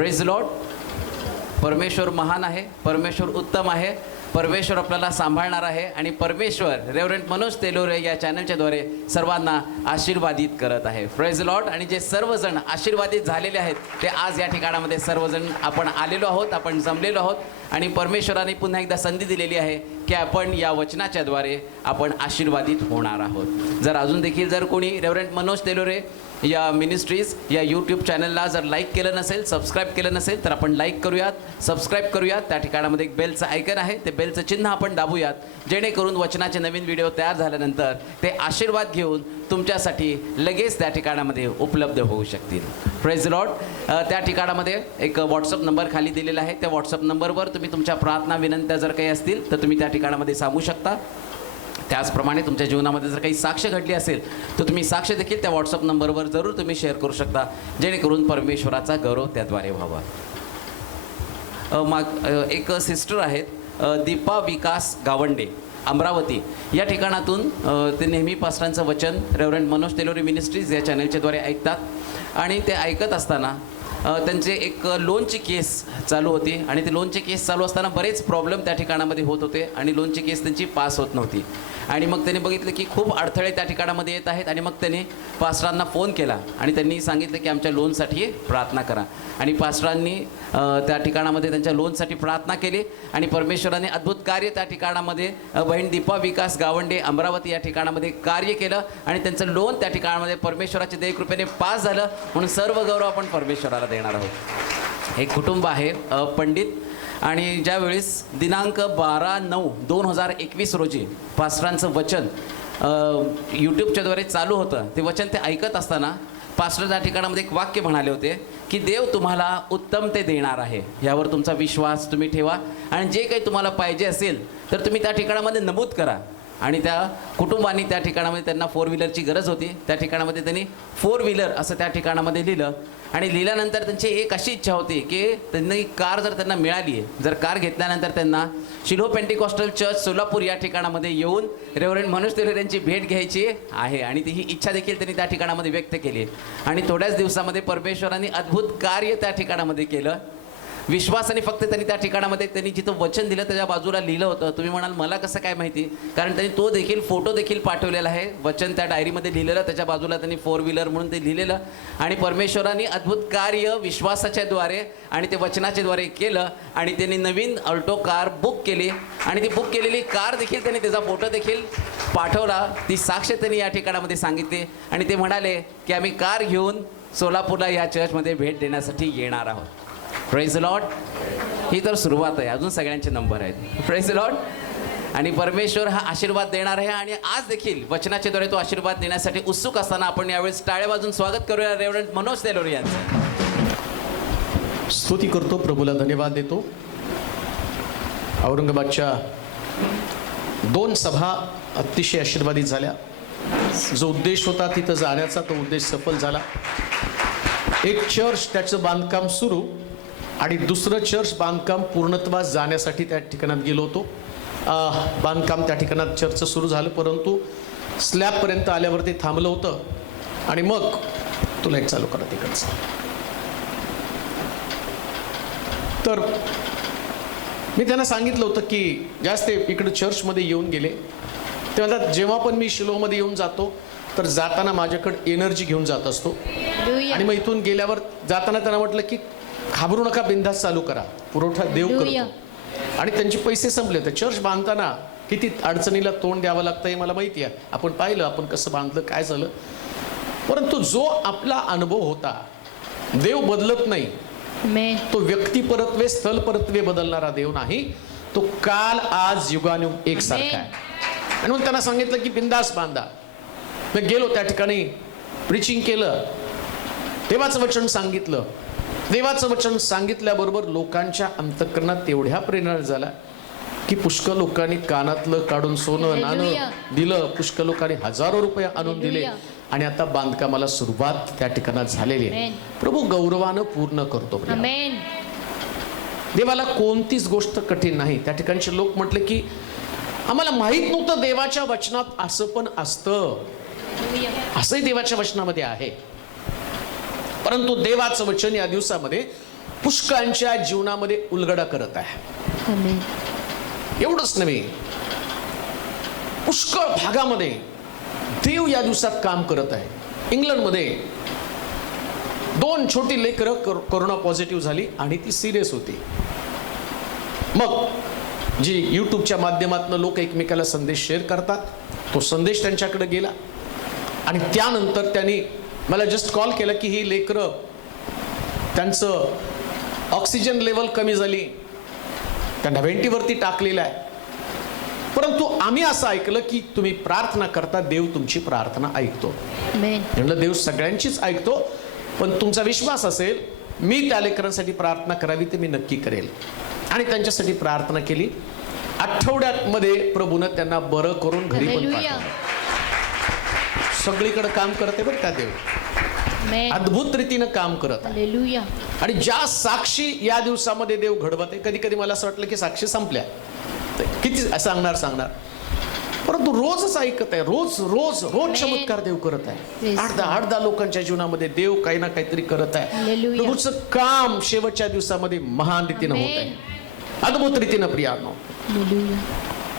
Praise Lord. परमेश्वर महान आहे, परमेश्वर उत्तम आहे, परमेश्वर आपल्याला सांभाळणार आहे आणि परमेश्वर रेव्हरंट मनोज तेलोरे या चॅनलच्याद्वारे सर्वांना आशीर्वादित करत आहे. Praise Lord. आणि जे सर्वजण आशीर्वादित झालेले आहेत ते आज या ठिकाणामध्ये सर्वजण आपण आलेलो आहोत, आपण जमलेलो आहोत आणि परमेश्वराने पुन्हा एकदा संधी दिलेली आहे की आपण या वचनाच्याद्वारे आपण आशीर्वादित होणार आहोत. जर अजून देखील जर कोणी रेव्हरंट मनोज तेलोरे या मिनिस्ट्रीज या यूट्यूब चॅनलला जर लाईक केलं नसेल, सबस्क्राईब केलं नसेल तर आपण लाईक करूयात, सबस्क्राईब करूयात. त्या ठिकाणामध्ये एक बेलचं आयकन आहे, ते बेलचं चिन्ह आपण दाबूयात, जेणेकरून वचनाचे नवीन व्हिडिओ तयार झाल्यानंतर ते आशीर्वाद घेऊन तुमच्यासाठी लगेच त्या ठिकाणामध्ये उपलब्ध होऊ शकतील. Praise Lord. त्या ठिकाणामध्ये एक व्हॉट्सअप नंबर खाली दिलेला आहे. त्या व्हॉट्सअप नंबरवर तुम्ही तुमच्या प्रार्थना विनंत्या जर काही असतील तर तुम्ही त्या ठिकाणामध्ये सांगू शकता. त्याचप्रमाणे तुमच्या जीवनामध्ये जर काही साक्ष घडली असेल तर तुम्ही साक्ष देखील त्या व्हॉट्सअप नंबरवर जरूर तुम्ही शेअर करू शकता, जेणेकरून परमेश्वराचा गौरव त्याद्वारे व्हावा. एक सिस्टर आहेत दीपा विकास गावंडे, अमरावती या ठिकाणातून. ते नेहमी पास्टरांचं वचन रेव्हरंट मनोज तेलोरे मिनिस्ट्रीज या चॅनलच्याद्वारे ऐकतात आणि ते ऐकत असताना त्यांचे एक लोनची केस चालू होती आणि ते लोनची केस चालू असताना बरेच प्रॉब्लेम त्या ठिकाणामध्ये होत होते आणि लोनची केस त्यांची पास होत नव्हती. आणि मग त्यांनी बघितलं की खूप अडथळे त्या ठिकाणामध्ये येत आहेत आणि मग त्यांनी पास्टरांना फोन केला आणि त्यांनी सांगितलं की आमच्या लोनसाठी प्रार्थना करा. आणि पास्टरांनी त्या ठिकाणामध्ये त्यांच्या लोनसाठी प्रार्थना केली आणि परमेश्वराने अद्भुत कार्य त्या ठिकाणामध्ये बहीण दीपा विकास गावंडे अमरावती या ठिकाणामध्ये कार्य केलं आणि त्यांचं लोन त्या ठिकाणामध्ये परमेश्वराच्या दयेकृपेने पास झालं. म्हणून सर्व गौरव आपण परमेश्वराला देणार आहोत. एक कुटुंब आहे पंडित, आणि ज्यावेळेस दिनांक 12/9/2021 रोजी पास्टरांचं वचन यूट्यूबच्याद्वारे चालू होतं. ते वचन ते ऐकत असताना पास्टर त्या ठिकाणामध्ये एक वाक्य म्हणाले होते की देव तुम्हाला उत्तम ते देणार आहे, यावर तुमचा विश्वास तुम्ही ठेवा आणि जे काही तुम्हाला पाहिजे असेल तर तुम्ही त्या ठिकाणामध्ये नमूद करा. आणि त्या कुटुंबांनी त्या ठिकाणामध्ये त्यांना 4 व्हीलरची गरज होती. त्या ठिकाणामध्ये त्यांनी 4 व्हीलर असं त्या ठिकाणामध्ये लिहिलं आणि लिहिल्यानंतर त्यांची एक अशी इच्छा होती की त्यांनी कार जर त्यांना मिळाली आहे, जर कार घेतल्यानंतर त्यांना शिल्हो पेंटिकॉस्टल चर्च सोलापूर या ठिकाणामध्ये येऊन रेव्हरंट मनोज तेलोरे यांची भेट घ्यायची आहे आणि ती ही इच्छा देखील त्यांनी त्या ठिकाणामध्ये व्यक्त केली. आणि थोड्याच दिवसामध्ये परमेश्वराने अद्भुत कार्य त्या ठिकाणामध्ये केलं. विश्वासाने फक्त त्यांनी त्या ठिकाणामध्ये त्यांनी जिथं वचन दिलं त्याच्या बाजूला लिहिलं होतं. तुम्ही म्हणाल मला कसं काय माहिती, कारण त्यांनी तो देखील फोटो देखील पाठवलेला आहे. वचन त्या डायरीमध्ये लिहिलेलं, त्याच्या बाजूला त्यांनी 4 व्हीलर म्हणून ते लिहिलेलं आणि परमेश्वराने अद्भुत कार्य विश्वासाच्या द्वारे आणि ते वचनाच्या द्वारे केलं आणि त्यांनी नवीन अल्टो कार बुक केली आणि ती बुक केलेली कार देखील त्यांनी त्याचा फोटो देखील पाठवला. ती साक्ष त्यांनी या ठिकाणामध्ये सांगितली आणि ते म्हणाले की आम्ही कार घेऊन सोलापूरला या चर्चमध्ये भेट देण्यासाठी येणार आहोत. Praise Lord. ही तर सुरुवात आहे, अजून सगळ्यांचे नंबर आहेत. Praise Lord. आणि परमेश्वर हा आशीर्वाद देणार आहे आणि आज देखील वचनाच्याद्वारे तो आशीर्वाद देण्यासाठी उत्सुक असताना आपण यावेळेस टाळ्या वाजून स्वागत करूया रेव्हरंट मनोज तेलोरे यांचं. स्तुती करतो, प्रभूला धन्यवाद देतो. औरंगाबादच्या 2 सभा अतिशय आशीर्वादित झाल्या. जो उद्देश होता तिथं जाण्याचा तो उद्देश सफल झाला. एक चर्च त्याचं बांधकाम सुरू आणि दुसरं चर्च बांधकाम पूर्णत्वास जाण्यासाठी त्या ठिकाणात गेलो होतो. बांधकाम त्या ठिकाणात चर्च सुरू झालं, परंतु स्लॅबपर्यंत आल्यावर ते थांबलं होतं आणि मग तो लाईट चालू करा तिकडचं. तर मी त्यांना सांगितलं होतं की जास्त इकडं चर्चमध्ये येऊन गेले तेव्हा जेव्हा पण मी शिलोमध्ये येऊन जातो तर जाताना माझ्याकडे एनर्जी घेऊन जात असतो. आणि मग इथून गेल्यावर जाताना त्यांना म्हटलं की घाबरू नका, बिनधास्त चालू करा, पुरवठा देव करतो. आणि त्यांचे पैसे संपले. तर चर्च बांधताना किती अडचणीला तोंड द्यावं लागतं हे मला माहिती आहे. आपण पाहिलं, आपण कसं बांधलं, काय झालं. परंतु जो आपला अनुभव होता, देव बदलत नाही. तो व्यक्ती परत्वे, स्थल परत्वे बदलणारा देव नाही. तो काल आज युगानुयुग एकसारखा आहे. आणि मग त्यांना सांगितलं की बिनधास्त बांधा. मी गेलो त्या ठिकाणी, प्रीचिंग केलं, देवाचं वचन सांगितलं. देवाचं वचन सांगितल्याबरोबर लोकांच्या अंतःकरणात तेवढ्या प्रेरणा झाला की पुष्कळ लोकांनी कानातलं काढून सोनं नाणं दिलं. पुष्कळ लोकांनी हजारो रुपये आणून दिले आणि आता बांधकामाला सुरुवात त्या ठिकाणात झालेली आहे. प्रभू गौरवानं पूर्ण करतो. देवाला कोणतीच गोष्ट कठीण नाही. त्या ठिकाणचे लोक म्हटले की आम्हाला माहित नव्हतं देवाच्या वचनात असं पण असतं. असंही देवाच्या वचनामध्ये आहे. परंतु देवाचं वचन या दिवसामध्ये पुष्कळांच्या जीवनामध्ये उलगडा करत आहे. आमेन. एवढंच नव्हे, पुष्कळ भागामध्ये देव या दिवसात काम करत आहे. इंग्लंडमध्ये 2 छोटी लेकरं कोरोना पॉझिटिव्ह झाली आणि ती सिरियस होती. मग जी यूट्यूबच्या माध्यमातून लोक एकमेकाला संदेश शेअर करतात, तो संदेश त्यांच्याकडे गेला आणि त्यानंतर त्यांनी मला जस्ट कॉल केला की ही लेकरं, त्यांचं ऑक्सिजन लेवल कमी झाली, त्यांना व्हेंटीवरती टाकलेलं आहे. परंतु आम्ही असं ऐकलं की तुम्ही प्रार्थना करता, देव तुमची प्रार्थना ऐकतो. आमेन. म्हणलं देव सगळ्यांचीच ऐकतो, पण तुमचा विश्वास असेल, मी त्या लेकरांसाठी प्रार्थना करावी तर मी नक्की करेल. आणि त्यांच्यासाठी प्रार्थना केली. आठवड्यामध्ये प्रभूनं त्यांना बरं करून घरी पण हालेलुया. पाठवलं. सगळीकडे काम करते बरं का देव, आमेन. अद्भुत रीतीनं काम करत आहे. हालेलुया. आणि ज्या साक्षी या दिवसामध्ये देव घडवत आहे, कधी कधी मला असं वाटलं की साक्षी संपल्या, किती सांगणार, परंतु रोजच ऐकत आहे. रोज रोज रोज चमत्कार देव करत आहे. 8-10 लोकांच्या जीवनामध्ये देव काही ना काहीतरी करत आहे. हालेलुया. प्रभूचं काम शेवटच्या दिवसामध्ये महान रीतीनं होत आहे, अद्भुत रीतीनं. प्रियानो, हालेलुया.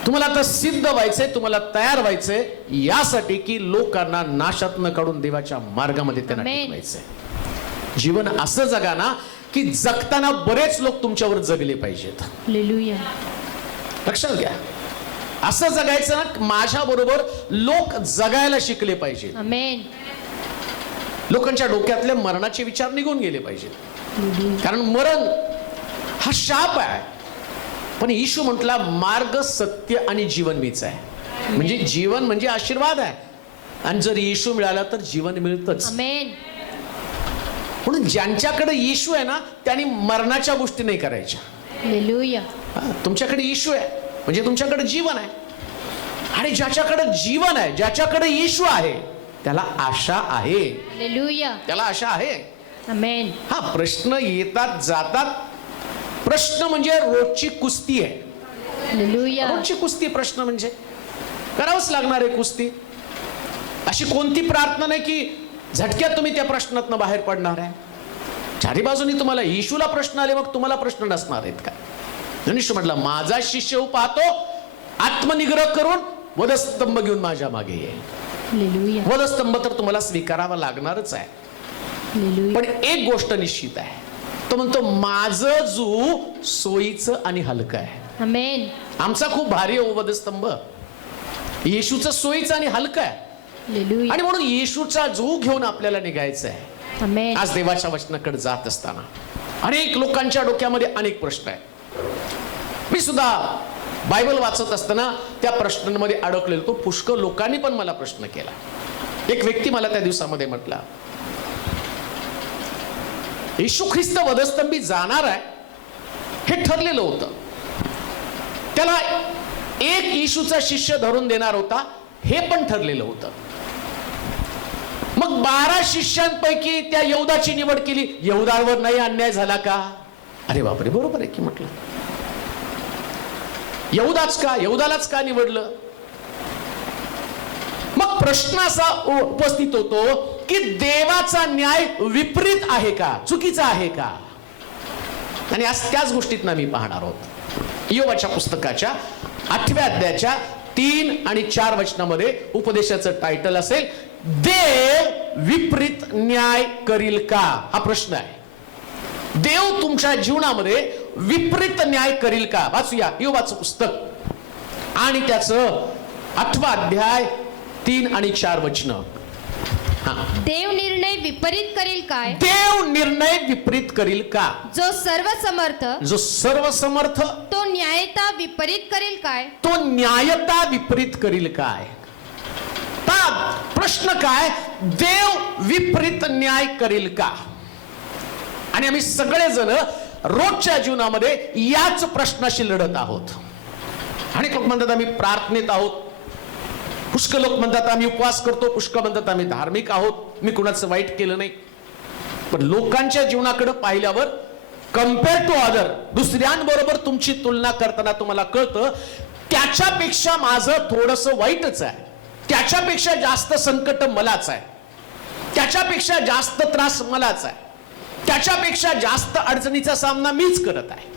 तुम्हाला आता सिद्ध व्हायचंय, तुम्हाला तयार व्हायचंय यासाठी की लोकांना नाशातनं काढून देवाच्या मार्गामध्ये त्यांना आमेन. टिकवायचंय. जीवन असं जगा ना की जगताना बरेच लोक तुमच्यावर जगले पाहिजेत. हालेलुया. लक्षात घ्या, असं जगायचं ना माझ्या बरोबर लोक जगायला शिकले पाहिजेत. आमेन. लोकांच्या डोक्यातले मरणाचे विचार निघून गेले पाहिजेत. हालेलुया. कारण मरण हा शाप आहे, पण येशू म्हटला मार्ग, सत्य आणि जीवन मीच आहे. म्हणजे जीवन म्हणजे आशीर्वाद आहे, आणि जर येशू मिळाला तर जीवन मिळतच. आमेन. म्हणून ज्यांच्याकडे येशू आहे ना त्यांनी मरणाच्या गोष्टी नाही करायच्या. हालेलुया. तुमच्याकडे येशू आहे म्हणजे तुमच्याकडे जीवन आहे, आणि ज्याच्याकडे जीवन आहे, ज्याच्याकडे येशू आहे, त्याला आशा आहे. हालेलुया. त्याला आशा आहे. आमेन. हा, प्रश्न येतात जातात. प्रश्न म्हणजे रोजची कुस्ती आहे. हालेलुया. रोजची कुस्ती प्रश्न म्हणजे करावंच लागणार आहे कुस्ती. अशी कोणती प्रार्थना नाही की झटक्यात तुम्ही त्या प्रश्नातनं बाहेर पडणार आहे. चारी बाजूनी तुम्हाला येशूला प्रश्न आले, मग तुम्हाला प्रश्न नसणार आहेत का? येशू म्हटलं माझा शिष्य पाहतो, आत्मनिग्रह करून वधस्तंभ घेऊन माझ्या मागे ये. हालेलुया. वधस्तंभ तर तुम्हाला स्वीकारावा लागणारच आहे. हालेलुया. पण एक गोष्ट निश्चित आहे, तो म्हणतो माझं जू सोयीचं आणि हलकं आहे. आमेन. आमचा खूप भारी आहे वधस्तंभ, येशूचं सोयीचं आणि हलकं आहे. हालेलुया. आणि म्हणून येशूचा जू घेऊन आपल्याला निघायचं आहे. आमेन. आज देवाच्या वचनाकडे जात असताना अनेक लोकांच्या डोक्यामध्ये अनेक प्रश्न आहेत. मी सुद्धा बायबल वाचत असताना त्या प्रश्नांमध्ये अडकलेलो. तो पुष्कळ लोकांनी पण मला प्रश्न केला. एक व्यक्ती मला त्या दिवसामध्ये म्हटला, येशू ख्रिस्त वधस्तंभी जाणार आहे हे ठरलेलं होतं, त्याला एक येशूचा शिष्य धरून देणार होता हे पण ठरलेलं होतं. मग 12 शिष्यांपैकी त्या यहूदाची निवड केली. यहूदावर नाही अन्याय झाला का? अरे बापरे, बरोबर आहे की. म्हटलं यहूदालाच का निवडलं? मग प्रश्न असा उपस्थित होतो की देवाचा न्याय विपरीत आहे का, चुकीचा आहे का? आणि आज त्याच गोष्टीत मी पाहणार आहोत. योबाच्या पुस्तकाच्या 8व्या अध्यायाच्या 3 आणि 4 वचनामध्ये उपदेशाचं टायटल असेल, देव विपरीत न्याय करील का? हा प्रश्न आहे. देव तुमच्या जीवनामध्ये विपरीत न्याय करील का? वाचूया योबाचं पुस्तक आणि त्याचं 8वा अध्याय 3 आणि 4 वचन. देव निर्णय विपरीत करील काय? देव निर्णय विपरीत करील का? जो सर्वसमर्थ, जो सर्वसमर्थ, तो न्यायता विपरीत करील काय? तो न्यायता विपरीत करील काय? प्रश्न काय? देव विपरीत न्याय करील का? आणि आम्ही सगळेजण रोजच्या जीवनामध्ये याच प्रश्नाशी लढत आहोत. अनेक लोक म्हणतात आम्ही प्रार्थनेत आहोत, पुष्कळ लोक म्हणतात आम्ही उपवास करतो, पुष्कळ म्हणतात आम्ही धार्मिक आहोत, मी कुणाचं वाईट केलं नाही. पण लोकांच्या जीवनाकडे पाहिल्यावर कम्पेअर टू अदर, दुसऱ्यांबरोबर तुमची तुलना करताना तुम्हाला कळतं त्याच्यापेक्षा माझं थोडंसं वाईटच आहे, त्याच्यापेक्षा जास्त संकट मलाच आहे, त्याच्यापेक्षा जास्त त्रास मलाच आहे. त्याच्यापेक्षा जास्त अडचणीचा सामना मीच करत आहे.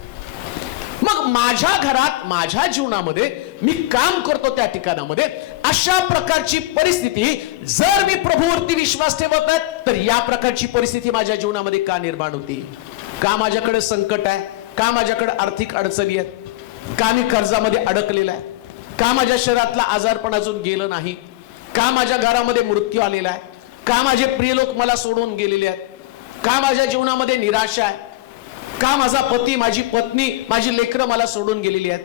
मग माझ्या घरात, माझ्या जीवनामध्ये मी काम करतो त्या ठिकाणामध्ये अशा प्रकारची परिस्थिती जर मी प्रभूवरती विश्वास ठेवत आहे, तर या प्रकारची परिस्थिती माझ्या जीवनामध्ये का निर्माण होती? का माझ्याकडे संकट आहे? का माझ्याकडे आर्थिक अडचणी आहेत? का मी कर्जामध्ये अडकलेला आहे? का माझ्या शरीरातला आजारपण अजून गेलं नाही? का माझ्या घरामध्ये मृत्यू आलेला आहे? का माझे प्रिय लोक मला सोडून गेलेले आहेत? का माझ्या जीवनामध्ये निराशा आहे? का माझा पती, माझी पत्नी, माझी लेकरं मला सोडून गेलेली आहेत?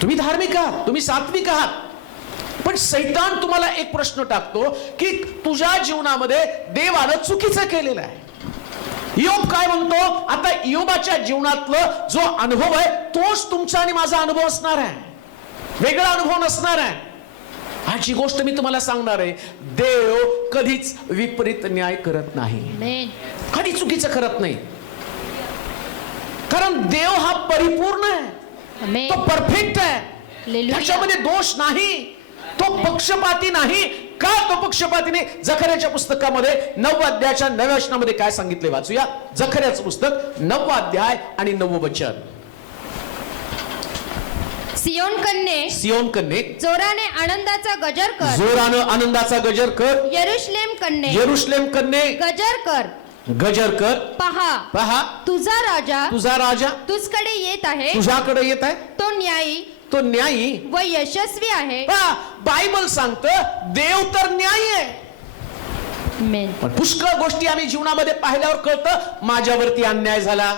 तुम्ही धार्मिक आहात, तुम्ही सात्विक आहात, पण शैतान तुम्हाला एक प्रश्न टाकतो की तुझ्या जीवनामध्ये देवानं चुकीचं केलेलं आहे. इयोब काय म्हणतो? आता इयोबाच्या जीवनातलं जो अनुभव आहे तोच तुमचा आणि माझा अनुभव असणार आहे, वेगळा अनुभव नसणार आहे. आजची गोष्ट मी तुम्हाला सांगणार आहे, देव कधीच विपरीत न्याय करत नाही, आमेन. कधी चुकीचं करत नाही. कारण देव हा परिपूर्ण आहे, आमेन. तो परफेक्ट आहे, हालेलुया. त्याच्यामध्ये दोष नाही, तो पक्षपाती नाही. का तो पक्षपाती नाही? जकर्याच्या पुस्तकामध्ये 9 अध्यायाच्या 9व्या वचनामध्ये काय सांगितले वाचूया. जकर्याचं पुस्तक 9 अध्याय आणि 9 वचन. सियोन कन्ये, सियोन कन्ये, जोराने आनंदाचा गजर कर. जोरानं आनंदाचा गजर कर. यरुशलेम कन्ये, यरुशलेम कन्ये, गजर कर. गजर कर. पहा, पहा, तुझा राजा तुझा राजा तुझकडे येत आहे. तुझ्याकडे येत आहे, तो न्यायी तो न्यायी व यशस्वी आहे. पहा, बायबल सांगतं देव तर न्यायी आहे. आमेन. पण पुष्कळ गोष्टी आम्ही जीवनामध्ये पाहिल्यावर कळतं माझ्यावरती अन्याय झाला.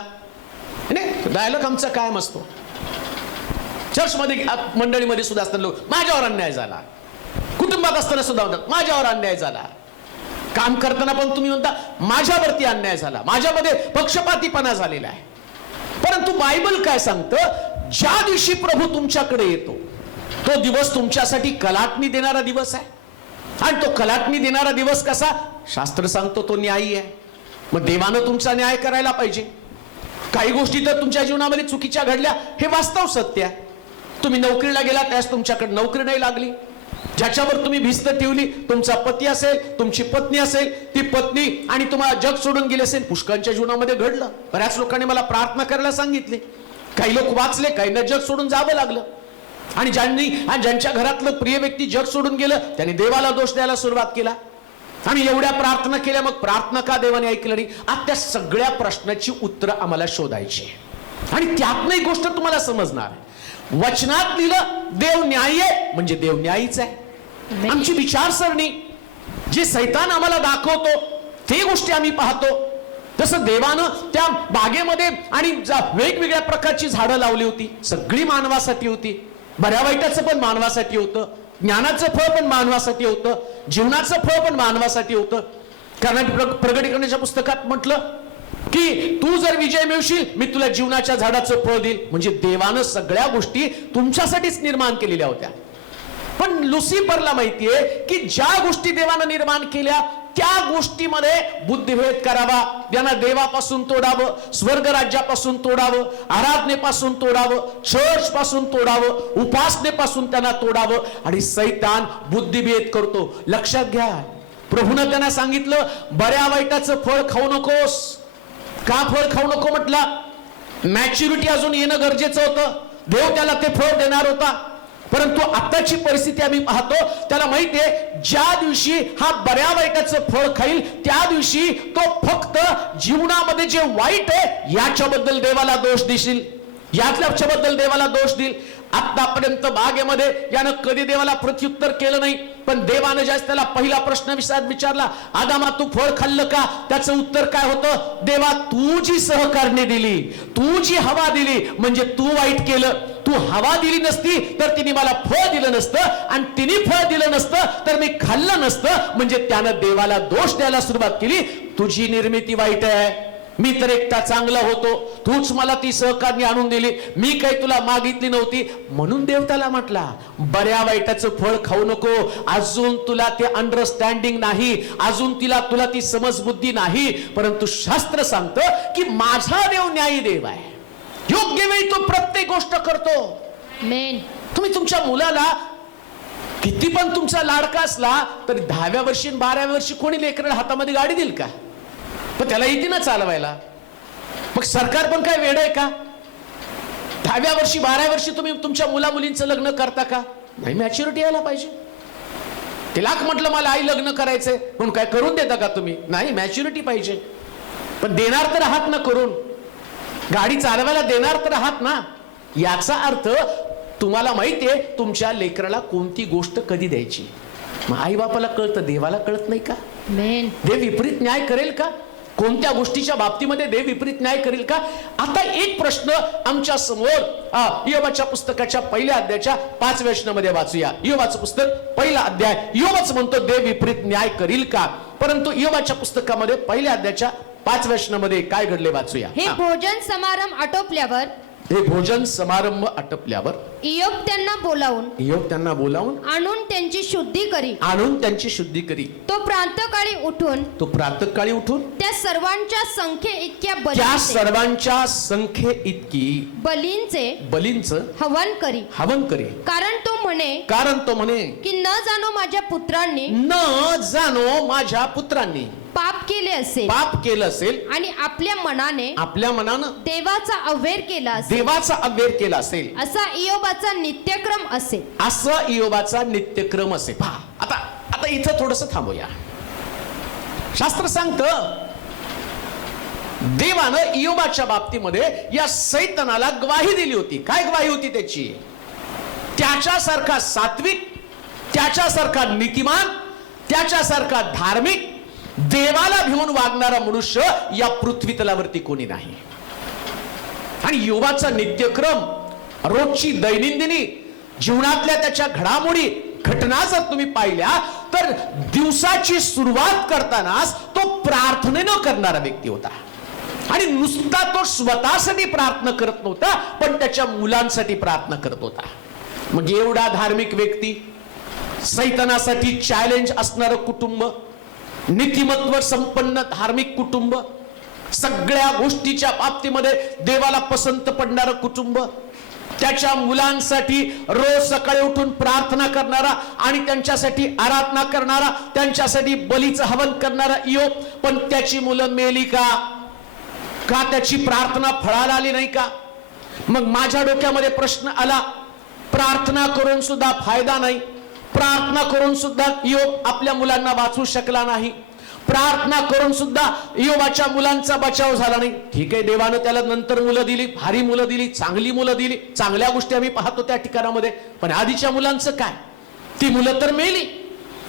डायलॉग आमचा कायम असतो. चर्चमध्ये, मंडळीमध्ये सुद्धा असताना लोक माझ्यावर अन्याय झाला, कुटुंबात असताना सुद्धा म्हणतात माझ्यावर अन्याय झाला. काम करताना पण तुम्ही म्हणता माझ्यावरती अन्याय झाला, माझ्यामध्ये पक्षपातीपणा झालेला आहे. परंतु बायबल काय सांगतं? ज्या दिवशी प्रभू तुमच्याकडे येतो तो दिवस तुमच्यासाठी कलाटणी देणारा दिवस आहे. आणि तो कलाटणी देणारा दिवस कसा? शास्त्र सांगतो तो न्यायी आहे. मग देवानं तुमचा न्याय करायला पाहिजे. काही गोष्टी तर तुमच्या जीवनामध्ये चुकीच्या घडल्या, हे वास्तव सत्य आहे. तुम्ही नोकरीला गेला त्यास तुमच्याकडे नोकरी नाही लागली, ज्याच्यावर तुम्ही भिस्त ठेवली, तुमचा पती असेल, तुमची पत्नी असेल, ती पत्नी आणि तुम्हाला जग सोडून गेली असेल. पुष्कळांच्या जीवनामध्ये घडलं. बऱ्याच लोकांनी मला प्रार्थना करायला सांगितले. काही लोक वाचले, काहींना जग सोडून जावं लागलं. आणि ज्यांच्या घरातलं प्रिय व्यक्ती जग सोडून गेलं त्यांनी देवाला दोष द्यायला सुरुवात केला. आम्ही एवढ्या प्रार्थना केल्या, मग प्रार्थना का देवाने ऐकलं नाही? आता त्या सगळ्या प्रश्नाची उत्तरं आम्हाला शोधायची. आणि त्यातनं एक गोष्ट तुम्हाला समजणार, वचनात लिहिलं देव न्यायी आहे म्हणजे देव न्यायीच आहे. आमची विचारसरणी जी सैतान आम्हाला दाखवतो ते गोष्टी आम्ही पाहतो. तसं देवानं त्या बागेमध्ये आणि वेगवेगळ्या प्रकारची झाडं लावली होती, सगळी मानवासाठी होती. बऱ्या वाईटाचं पण मानवासाठी होतं, ज्ञानाचं फळ पण मानवासाठी होतं, जीवनाचं फळ पण मानवासाठी होतं. कारण प्रकटीकरणाच्या पुस्तकात म्हटलं की तू जर विजय मिळशील मी तुला जीवनाच्या झाडाचं फळ देईल. म्हणजे देवानं सगळ्या गोष्टी तुमच्यासाठीच निर्माण केलेल्या होत्या. पण लुसिफरला माहितीये की ज्या गोष्टी देवानं निर्माण केल्या त्या गोष्टीमध्ये बुद्धिभेद करावा, त्यांना देवापासून तोडावं, स्वर्ग राज्यापासून तोडावं, आराधनेपासून तोडावं, चर्च पासून तोडावं, उपासनेपासून त्यांना तोडावं. आणि सैतान बुद्धिभेद करतो. लक्षात घ्या, प्रभूनं त्यांना सांगितलं बऱ्या वाईटाचं फळ खाऊ नकोस. का फळ खाऊ नको म्हटलं? मॅच्युरिटी अजून येणं गरजेचं होतं. देव त्याला ते फळ देणार होता. परंतु आताची परिस्थिती आम्ही पाहतो, त्याला माहितीये ज्या दिवशी हा बऱ्या वाईटाचं फळ खाईल त्या दिवशी तो फक्त जीवनामध्ये जे वाईट आहे याच्याबद्दल देवाला दोष देशील, याच्याबद्दल देवाला दोष देईल. आतापर्यंत बागेमध्ये यानं कधी देवाला प्रत्युत्तर केलं नाही. पण देवानं ज्यास त्याला पहिला प्रश्न विचारला, आदामा तू फळ खाल्लं का? त्याचं उत्तर काय होतं? देवा तू जी सहकार्य दिली, तू जी हवा दिली, म्हणजे तू वाईट केलं. तू हवा दिली नसती तर तिने मला फळ दिलं नसतं, आणि तिने फळ दिलं नसतं तर मी खाल्लं नसतं. म्हणजे त्यानं देवाला दोष द्यायला सुरुवात केली. तुझी निर्मिती वाईट आहे, मी तर एकटा चांगला होतो, तूच मला ती सहकार्य आणून दिली, मी काही तुला मागितली नव्हती. म्हणून देव त्याला म्हटला बऱ्या वाईटाचं फळ खाऊ नको. अजून तुला ते अंडरस्टँडिंग नाही, अजून तुला ती समजबुद्धी नाही. परंतु शास्त्र सांगतं की माझा देव न्यायी देव आहे, योग्य वेळी तो प्रत्येक गोष्ट करतो. आमेन. तुम्ही तुमच्या मुलाला किती पण तुमचा लाडका असला तरी 10व्या वर्षी 12व्या वर्षी कोणी लेकराला हातामध्ये गाडी देईल का? पण त्याला येते ना चालवायला. मग सरकार पण काय वेड आहे का? 10व्या वर्षी 12व्या वर्षी तुम्ही तुमच्या मुला मुलींचं लग्न करता का? नाही, मॅच्युरिटी यायला पाहिजे. तिलाक म्हटलं मला आई लग्न करायचंय म्हणून काय करून देता का तुम्ही? नाही, मॅच्युरिटी पाहिजे. पण देणार तर आहात ना करून, गाडी चालवायला देणार तर आहात ना. याचा अर्थ तुम्हाला माहितीये तुमच्या लेकराला कोणती गोष्ट कधी द्यायची. मग आई बापाला कळतं, देवाला कळत नाही का? मेन. देव विपरीत न्याय करेल का? कोणत्या गोष्टीच्या बाबतीमध्ये देव विपरीत न्याय करेल का? आता एक प्रश्न आमच्या समोर इयोबाच्या पुस्तकाच्या पहिल्या अध्यायाच्या 5व्या वचनामध्ये वाचूया. इयोबाचं पुस्तक पहिला अध्याय. इयोबाच म्हणतो देव विपरीत न्याय करील का? परंतु इयोबाच्या पुस्तकामध्ये पहिल्या अध्यायाच्या 5व्या वचनामध्ये काय घडले वाचूया. हे भोजन समारंभ आटोपल्यावर हे भोजन समारंभ आटपल्यावर इयोब त्यांना बोलावून इयोब त्यांना बोलावून आणून त्यांची शुद्धी करी. शुद्धी करी. तो प्रातःकाळी उठून तो प्रातःकाळी उठून त्या सर्वांच्या संख्ये इतक्या त्या सर्वांच्या संख्ये इतकी बलींचं हवन करी. हवन करी. कारण तो म्हणे की न जाणो माझ्या पुत्रांनी पाप केले असेल आणि आपल्या मनाने देवाचा अव्हेर केला असेल. असा इयोबाचा नित्यक्रम असेल. आता इथं थोडस थांबूया. शास्त्र सांगतं देवानं इयोबाच्या बाबतीमध्ये या सैतानाला ग्वाही दिली होती. काय ग्वाही होती त्याची? त्याच्यासारखा सात्विक, त्याच्यासारखा नीतिमान, त्याच्यासारखा धार्मिक, देवाला भिवून वागणारा मनुष्य या पृथ्वी तलावरती कोणी नाही. आणि इयोबाचा नित्यक्रम, रोजची दैनंदिनी जीवनातल्या त्याच्या घटना जर तुम्ही पाहिल्या तर दिवसाची सुरुवात करतानाच तो प्रार्थनेनं करणारा व्यक्ती होता. आणि नुसता तो स्वतःसाठी प्रार्थना करत नव्हता, पण त्याच्या मुलांसाठी प्रार्थना करत होता. मग एवढा धार्मिक व्यक्ती, सैतानासाठी चॅलेंज असणारं कुटुंब, नीतिमत्व संपन्न धार्मिक कुटुंब, सगळ्या गोष्टीच्या बाबतीमध्ये देवाला पसंत पडणारं कुटुंब, त्याच्या मुलांसाठी रोज सकाळी उठून प्रार्थना करणारा आणि त्यांच्यासाठी आराधना करणारा, त्यांच्यासाठी बलीचं हवन करणारा इयोब. पण त्याची मुलं मेली का? त्याची प्रार्थना फळाला आली नाही का? मग माझ्या डोक्यामध्ये प्रश्न आला, प्रार्थना करून सुद्धा फायदा नाही. प्रार्थना करून सुद्धा इयोब आपल्या मुलांना वाचवू शकला नाही. प्रार्थना करून सुद्धा इयोबाच्या मुलांचा बचाव झाला नाही. ठीक आहे, देवानं त्याला नंतर मुलं दिली, भारी मुलं दिली, चांगली मुलं दिली, चांगल्या गोष्टी आम्ही पाहतो त्या ठिकाणामध्ये. पण आधीच्या मुलांचं काय? ती मुलं तर मेली.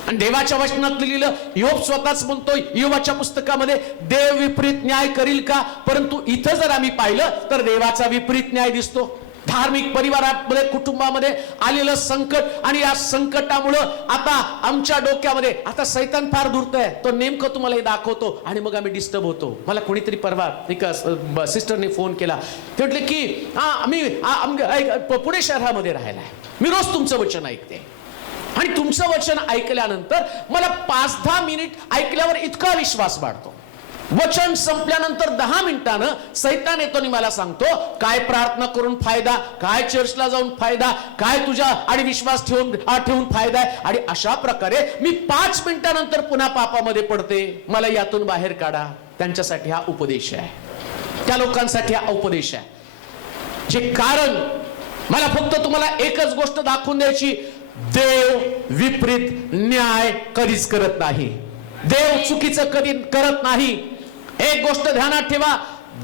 आणि देवाच्या वचनात लिहिलं, इयोब स्वतःच म्हणतोय इयोबाच्या पुस्तकामध्ये, देव विपरीत न्याय करील का? परंतु इथं जर आम्ही पाहिलं तर देवाचा विपरीत न्याय दिसतो. धार्मिक परिवारामध्ये, कुटुंबामध्ये आलेलं संकट, आणि या संकटामुळं आता आमच्या डोक्यामध्ये आता सैतान फार धुरतोय. तो नेमकं तुम्हाला हे दाखवतो आणि मग आम्ही डिस्टर्ब होतो. मला कोणीतरी परवा एका सिस्टरने फोन केला. ते म्हटले की आम्ही पुणे शहरामध्ये राहायला आहे, मी रोज तुमचं वचन ऐकते आणि तुमचं वचन ऐकल्यानंतर मला 5-10 मिनिट ऐकल्यावर इतका विश्वास वाढतो. वचन संपल्यानंतर 10 मिनिटानं सैतान येतो आणि मला सांगतो, काय प्रार्थना करून फायदा, काय चर्चला जाऊन फायदा, काय तुझ्या आणि विश्वास ठेवून फायदा आहे. आणि अशा प्रकारे मी 5 मिनिटानंतर पुन्हा पापामध्ये पडते. मला यातून बाहेर काढा. त्यांच्यासाठी हा उपदेश आहे, त्या लोकांसाठी हा उपदेश आहे. जे कारण मला फक्त तुम्हाला एकच गोष्ट दाखवून द्यायची, देव विपरीत न्याय कधीच करत नाही. देव चुकीचं कधी करत नाही. एक गोष्ट ध्यानात ठेवा,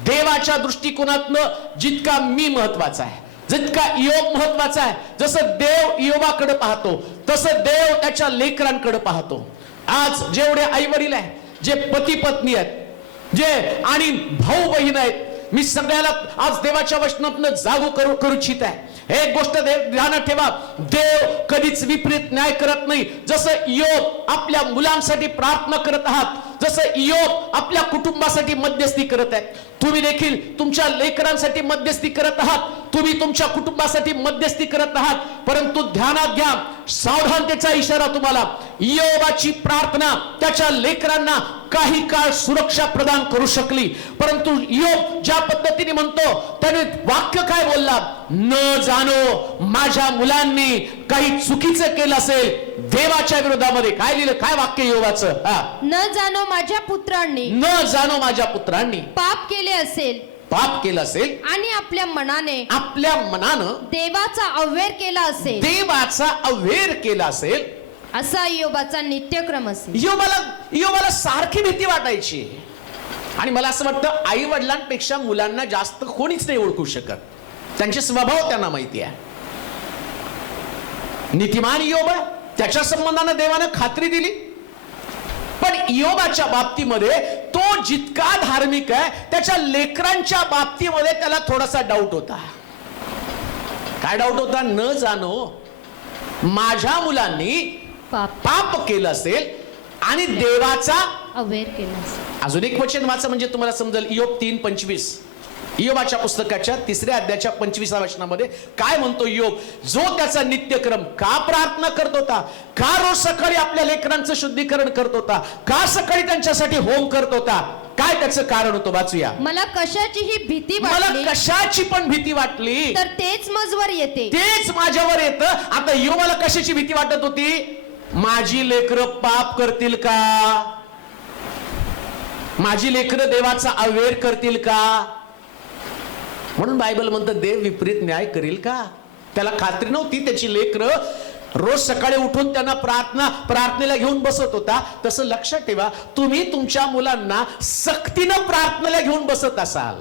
देवाच्या दृष्टिकोनातनं जितका मी महत्वाचा आहे, जितका इयोब महत्वाचा आहे, जसं देव इयोबाकडे पाहतो तसं देव त्याच्या लेकरांकडे पाहतो. आज जेवढे आई वडील आहेत, जे पती पत्नी आहेत, जे आणि भाऊ बहीण आहेत, मी सगळ्याला आज देवाच्या वचनातनं जागू करू इच्छित आहे. एक गोष्ट ध्यानात ठेवा, देव कधीच विपरीत न्याय करत नाही. जसं इयोब आपल्या मुलांसाठी प्रार्थना करत आहात, जसं इयोब आपल्या कुटुंबासाठी मध्यस्थी करत आहेत, तुम्ही देखील तुमच्या लेकरांसाठी मध्यस्थी करत आहात, तुम्ही तुमच्या कुटुंबासाठी मध्यस्थी करत आहात. परंतु ध्यानात घ्या, सावधानतेचा इशारा तुम्हाला, योबाची प्रार्थना त्याच्या लेकरांना काही काळ सुरक्षा प्रदान करू शकली. परंतु योब ज्या पद्धतीने म्हणतो, त्याने वाक्य काय बोलला, न जाणो माझ्या मुलांनी काही चुकीचं केलं असेल देवाच्या विरोधामध्ये. काय लिहिलं, काय वाक्य योबाचं, न जाणो माझ्या पुत्रांनी, न जाणो माझ्या पुत्रांनी पाप केले असेल, पाप केलं असेल आणि आपल्या मनानं देवाचा अव्हेर केला असेल, देवाचा अव्हेर केला असेल. असा इयोबाचा नित्यक्रम असेल. योबाला सारखी भीती वाटायची. आणि मला असं वाटतं आई वडिलांपेक्षा मुलांना जास्त कोणीच नाही ओळखू शकत. त्यांचे स्वभाव त्यांना माहिती आहे. नीतिमान योब, त्याच्या संबंधानं देवानं खात्री दिली. पण योबाच्या बाबतीमध्ये तो जितका धार्मिक आहे, त्याच्या लेकरांच्या बाबतीमध्ये त्याला थोडासा डाऊट होता. काय डाऊट होता, न जाणो माझ्या मुलांनी पाप केलं असेल आणि देवाचा अव्हेर केला असेल. अजून एक वचन वाचा म्हणजे तुम्हाला समजेल. इयोब 3:25, इयोबाच्या पुस्तकाच्या 3ऱ्या अध्यायाच्या 25व्या वचनामध्ये काय म्हणतो इयोब, जो त्याचा नित्यक्रम का प्रार्थना करत होता, का रोज सकाळी आपल्या लेकरांचं शुद्धीकरण करत होता, का सकाळी त्यांच्यासाठी होम करत होता, काय त्याचं कारण होतं, वाचूया. मला कशाचीही भीती मला वाटली, कशाची पण भीती वाटली तर तेच मजवर येते. तेच माझ्यावर येतं. आता इयोबाला कशाची भीती वाटत होती, माझी लेकरं पाप करतील का, माझी लेकरं देवाचा अव्हेर करतील का. म्हणून बायबल म्हणतं देव विपरीत न्याय करील का. त्याला खात्री नव्हती. त्याची लेकरं रोज सकाळी उठून त्यांना प्रार्थनेला घेऊन बसत होता. तसं लक्षात ठेवा, तुम्ही तुमच्या मुलांना सक्तीनं प्रार्थनेला घेऊन बसत असाल,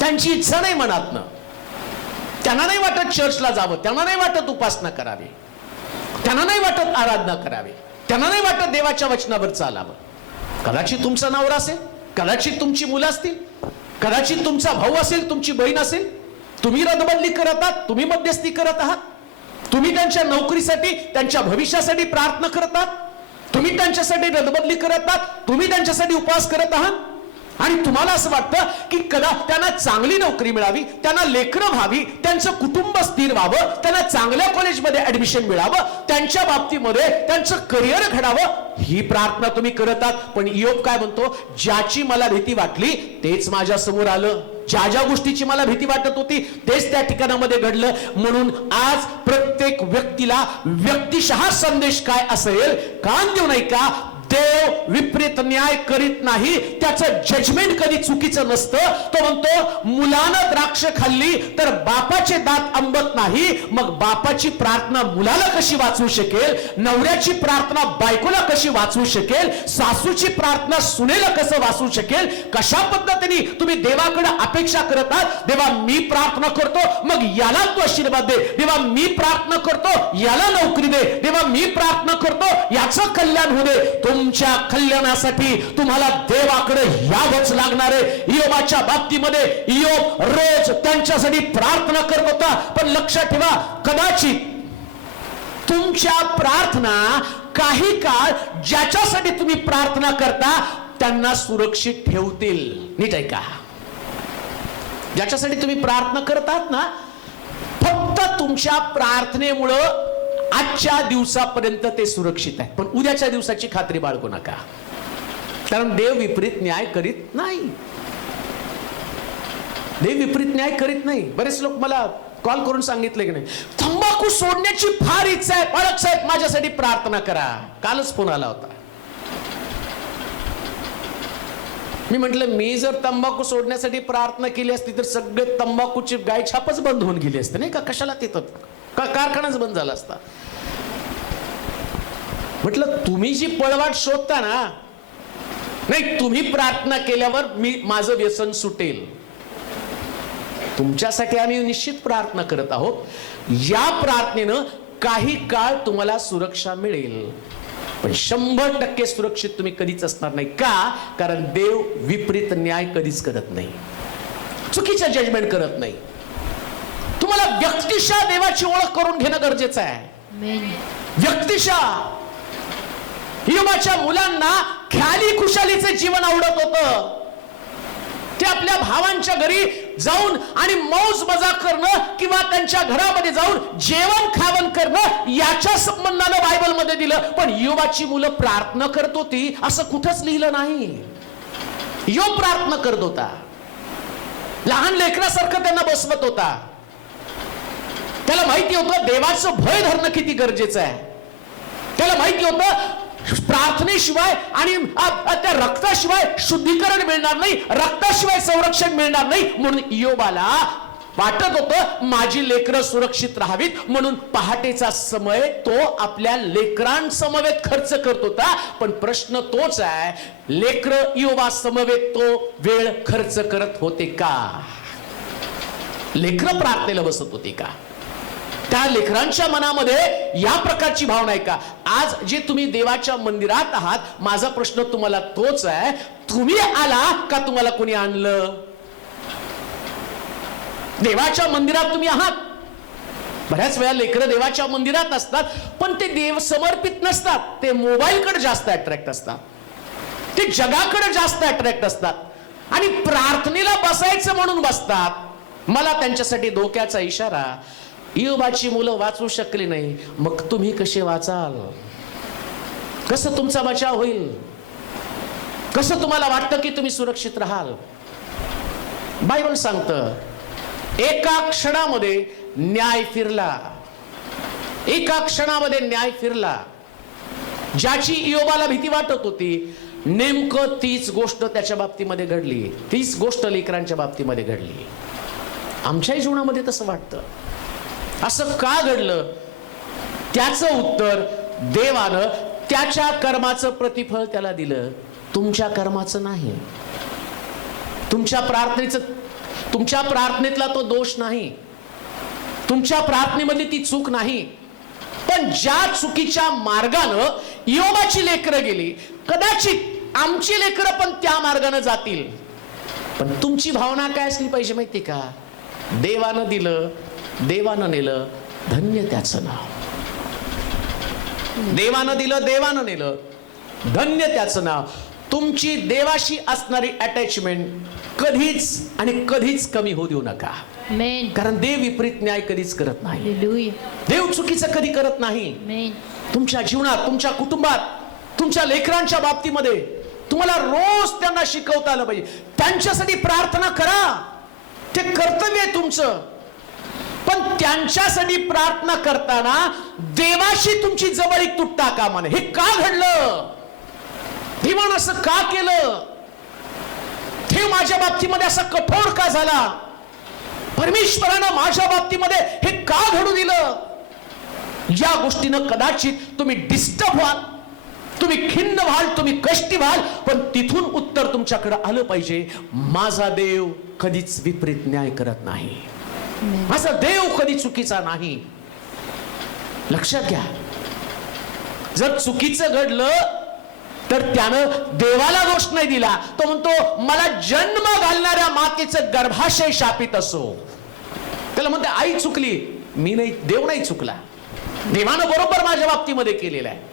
त्यांची इच्छा नाही मनातनं, त्यांना नाही वाटत चर्चला जावं, त्यांना नाही वाटत उपासना करावी, त्यांना नाही वाटत आराधना करावी, त्यांना नाही वाटत देवाच्या वचनावर चालावं. कदाचित तुमचा नवरा असेल, कदाचित तुमची मुलं असतील, कदाचित तुमचा भाऊ असेल, तुमची बहीण असेल. तुम्ही रदबदली करत आहात, तुम्ही मध्यस्थी करत आहात, तुम्ही त्यांच्या नोकरीसाठी, त्यांच्या भविष्यासाठी प्रार्थना करत आहात, तुम्ही त्यांच्यासाठी रदबदली करत आहात, तुम्ही त्यांच्यासाठी उपवास करत आहात. आणि तुम्हाला असं वाटतं की त्यांना चांगली नोकरी मिळावी, त्यांना लेकरं व्हावी, त्यांचं कुटुंब स्थिर व्हावं, त्यांना चांगल्या कॉलेजमध्ये ऍडमिशन मिळावं, त्यांच्या बाबतीमध्ये त्यांचं करिअर घडावं, ही प्रार्थना तुम्ही करत आहात. पण इयोब काय म्हणतो, ज्याची मला भीती वाटली तेच माझ्या समोर आलं, ज्या गोष्टीची मला भीती वाटत होती तेच त्या ठिकाणामध्ये घडलं. म्हणून आज प्रत्येक व्यक्तीला व्यक्तिशः संदेश काय असेल, कान देऊ नाही का, देव विपरीत न्याय करीत नाही, त्याचं जजमेंट कधी चुकीचं नसतं. तो म्हणतो, मुलानं द्राक्ष खाल्ली तर बापाचे दात आंबत नाही, मग बापाची प्रार्थना मुलाला कशी वाचवू शकेल, नवऱ्याची प्रार्थना बायकोला कशी वाचवू शकेल, सासूची प्रार्थना सुनेला कसं वाचवू शकेल. कशा पद्धतीने तुम्ही देवाकडे अपेक्षा करत आहात, देवा मी प्रार्थना करतो मग याला तू आशीर्वाद दे, देवा मी प्रार्थना करतो याला नोकरी दे, देवा मी प्रार्थना करतो याचं कल्याण होऊ दे. तुमच्या कल्याणासाठी तुम्हाला देवाकडे यावंच लागणार आहे. इयोबाच्या बाबतीमध्ये इयोब रोज त्यांच्यासाठी प्रार्थना करत होता. पण लक्षात ठेवा, कदाचित तुमच्या प्रार्थना काही काळ ज्याच्यासाठी तुम्ही प्रार्थना करता त्यांना सुरक्षित ठेवतील. नीट ऐका, ज्याच्यासाठी तुम्ही प्रार्थना करत आहात ना, फक्त तुमच्या प्रार्थनेमुळं आजच्या दिवसापर्यंत ते सुरक्षित आहे, पण उद्याच्या दिवसाची खात्री बाळगू नका, कारण देव विपरीत न्याय करीत नाही. देव विपरीत न्याय करीत नाही. बरेच लोक मला कॉल करून सांगितले की नाही, तंबाखू सोडण्याची फार इच्छा आहे, पाळक साहेब माझ्यासाठी प्रार्थना करा. कालच फोन आला होता. मी म्हटलं, मी जर तंबाखू सोडण्यासाठी प्रार्थना केली असती तर सगळे तंबाखूची गायछापच बंद होऊन गेली असते नाही का, कशाला तिथं कारखानाच बंद झाला असता. म्हटलं, तुम्ही जी पळवाट शोधता ना, नाही, तुम्ही प्रार्थना केल्यावर माझं व्यसन सुटेल. तुमच्यासाठी आम्ही निश्चित प्रार्थना करत आहोत. या प्रार्थनेनं काही काळ तुम्हाला सुरक्षा मिळेल, पण 100% सुरक्षित तुम्ही कधीच असणार नाही. का? कारण देव विपरीत न्याय कधीच करत नाही, चुकीचं जजमेंट करत नाही. तुम्हाला व्यक्तिशः देवाची ओळख करून घेणं गरजेचं आहे. व्यक्तिशः इयोबाच्या मुलांना ख्याली खुशालीचे जीवन आवडत होतं. ते आपल्या भावांच्या घरी जाऊन आणि मौज मजा करणं किंवा त्यांच्या घरामध्ये जाऊन जेवण खावण करणं याच्या संबंधानं बायबलमध्ये दिलं, पण योबाची मुलं प्रार्थना करत होती असं कुठंच लिहिलं नाही. योब प्रार्थना करत होता, लहान लेकरासारखं त्यांना बसवत होता. त्याला माहिती होतं देवाचं भय धरणं किती गरजेचं आहे. त्याला माहिती होतं प्रार्थनेशिवाय आणि त्या रक्ताशिवाय शुद्धीकरण मिळणार नाही, रक्ताशिवाय संरक्षण मिळणार नाही. म्हणून योबाला वाटत होतं माझी लेकरं सुरक्षित राहावीत, म्हणून पहाटेचा समय तो आपल्या लेकरांसमवेत खर्च करत होता. पण प्रश्न तोच आहे, लेकरं योबा समवेत तो वेळ खर्च करत होते का? लेकरं प्रार्थनेला बसत होती का? त्या लेकरांच्या मनामध्ये या प्रकारची भावना आहे का? आज जे तुम्ही देवाच्या मंदिरात आहात, माझा प्रश्न तुम्हाला तोच आहे, तुम्ही आला का तुम्हाला कोणी आणलं? देवाच्या मंदिरात तुम्ही आहात. बऱ्याच वेळा लेकरं देवाच्या मंदिरात असतात, पण ते देव समर्पित नसतात. ते मोबाईलकडे जास्त अट्रॅक्ट असतात, ते जगाकडे जास्त अट्रॅक्ट असतात आणि प्रार्थनेला बसायचं म्हणून बसतात. मला त्यांच्यासाठी धोक्याचा इशारा, योबाची मुलं वाचू शकली नाही, मग तुम्ही कसे वाचाल? कसं तुमचा बचाव होईल? कसं तुम्हाला वाटतं की तुम्ही सुरक्षित राहाल? बायबल सांगतं एका क्षणामध्ये न्याय फिरला, एका क्षणामध्ये न्याय फिरला. ज्याची योबाला भीती वाटत होती, नेमकं तीच गोष्ट त्याच्या बाबतीमध्ये घडली, तीच गोष्ट लेकरांच्या बाबतीमध्ये घडली. आमच्याही जीवनामध्ये तसं वाटतं. असं का घडलं? त्याचं उत्तर देवानं त्याच्या कर्माचं प्रतिफळ त्याला दिलं, तुमच्या कर्माचं नाही. तुमच्या प्रार्थनेतला तो दोष नाही, तुमच्या प्रार्थनेमध्ये ती चूक नाही. पण ज्या चुकीच्या मार्गानं योबाची लेकरं गेली, कदाचित आमची लेकरं पण त्या मार्गानं जातील. पण तुमची भावना काय असली पाहिजे माहिती का? देवानं दिलं, देवानं नेलं, धन्य त्याचं नाव. देवानं दिलं, देवानं नेलं, धन्य त्याचं नाव. तुमची देवाशी असणारी अटॅचमेंट कधीच आणि कधीच कमी होऊ देऊ नका. आमेन. कारण देव विपरीत न्याय कधीच करत नाही. हालेलुया. देव चुकीचं कधी करत नाही. आमेन. तुमच्या जीवनात, तुमच्या कुटुंबात, तुमच्या लेकरांच्या बाबतीमध्ये तुम्हाला रोज त्यांना शिकवता आलं पाहिजे. त्यांच्यासाठी प्रार्थना करा, ते कर्तव्य आहे तुमचं. पण त्यांच्यासाठी प्रार्थना करताना देवाशी तुमची जवळीक तुटता कामा नये. हे का घडलं? देवानं असं का केलं? देव माझ्या बाबतीमध्ये असा कठोर का झाला? परमेश्वरानं माझ्या बाबतीमध्ये हे का घडू दिलं? या गोष्टीनं कदाचित तुम्ही डिस्टर्ब व्हाल, तुम्ही खिन्न व्हाल, तुम्ही कष्टी व्हाल, पण तिथून उत्तर तुमच्याकडे आलं पाहिजे, माझा देव कधीच विपरीत न्याय करत नाही, माझा देव कधी चुकीचा नाही. लक्षात घ्या, जर चुकीचं घडलं तर त्यानं देवाला दोष नाही दिला. तो म्हणतो मला जन्म घालणाऱ्या मातेचं गर्भाशय शापित असो. त्याला म्हणते आई चुकली, मी नाही, देव नाही चुकला. देवानं बरोबर माझ्या बाबतीमध्ये केलेलं आहे.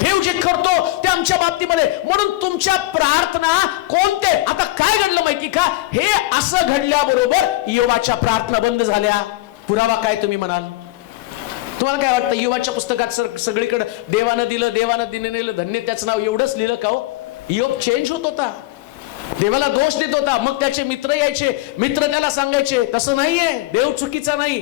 देव जे करतो ते आमच्या बाबतीमध्ये. म्हणून तुमच्या प्रार्थना कोणते, आता काय घडलं माहिती का? हे असं घडल्याबरोबर योबाच्या प्रार्थना बंद झाल्या. पुरावा काय तुम्ही म्हणाल? तुम्हाला काय वाटतं? योबाच्या पुस्तकात सगळीकडे देवानं दिलं, देवानं नेलं, धन्य त्याचं नाव, एवढंच लिहिलं का हो? योब चेंज होत होता, देवाला दोष देत होता. मग त्याचे मित्र यायचे, मित्र त्याला सांगायचे तसं नाहीये, देव चुकीचा नाही,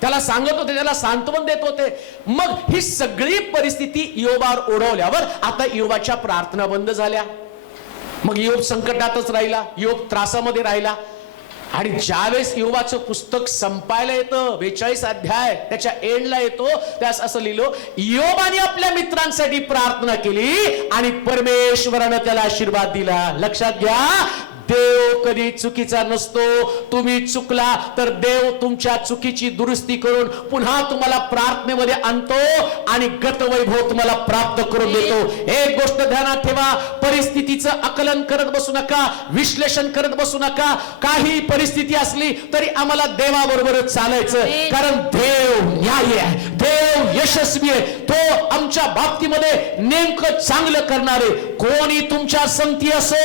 त्याला सांगत होते, त्याला सांत्वन देत होते. मग ही सगळी परिस्थिती योबावर ओढवल्यावर आता योबाच्या प्रार्थना बंद झाल्या. मग योब संकटातच राहिला, योब त्रासामध्ये राहिला. आणि ज्यावेळेस योबाचं पुस्तक संपायला येतं, 42 अध्याय त्याच्या एंडला येतो, त्यास असं लिहिलं, योबाने आपल्या मित्रांसाठी प्रार्थना केली आणि परमेश्वरानं त्याला आशीर्वाद दिला. लक्षात घ्या, देव कधी चुकीचा नसतो. तुम्ही चुकला तर देव तुमच्या चुकीची दुरुस्ती करून पुन्हा तुम्हाला प्रार्थनेमध्ये आणतो आणि गतवैभव तुम्हाला प्राप्त करून देतो. एक गोष्ट ध्यानात ठेवा, परिस्थितीचं आकलन करत बसू नका, विश्लेषण करत बसू नका. काही परिस्थिती असली तरी आम्हाला देवाबरोबरच चालायचं, कारण देव न्यायी आहे, देव यशस्वी आहे. तो आमच्या बाबतीमध्ये नेमकं चांगलं करणारे. कोणी तुमच्या संगती असो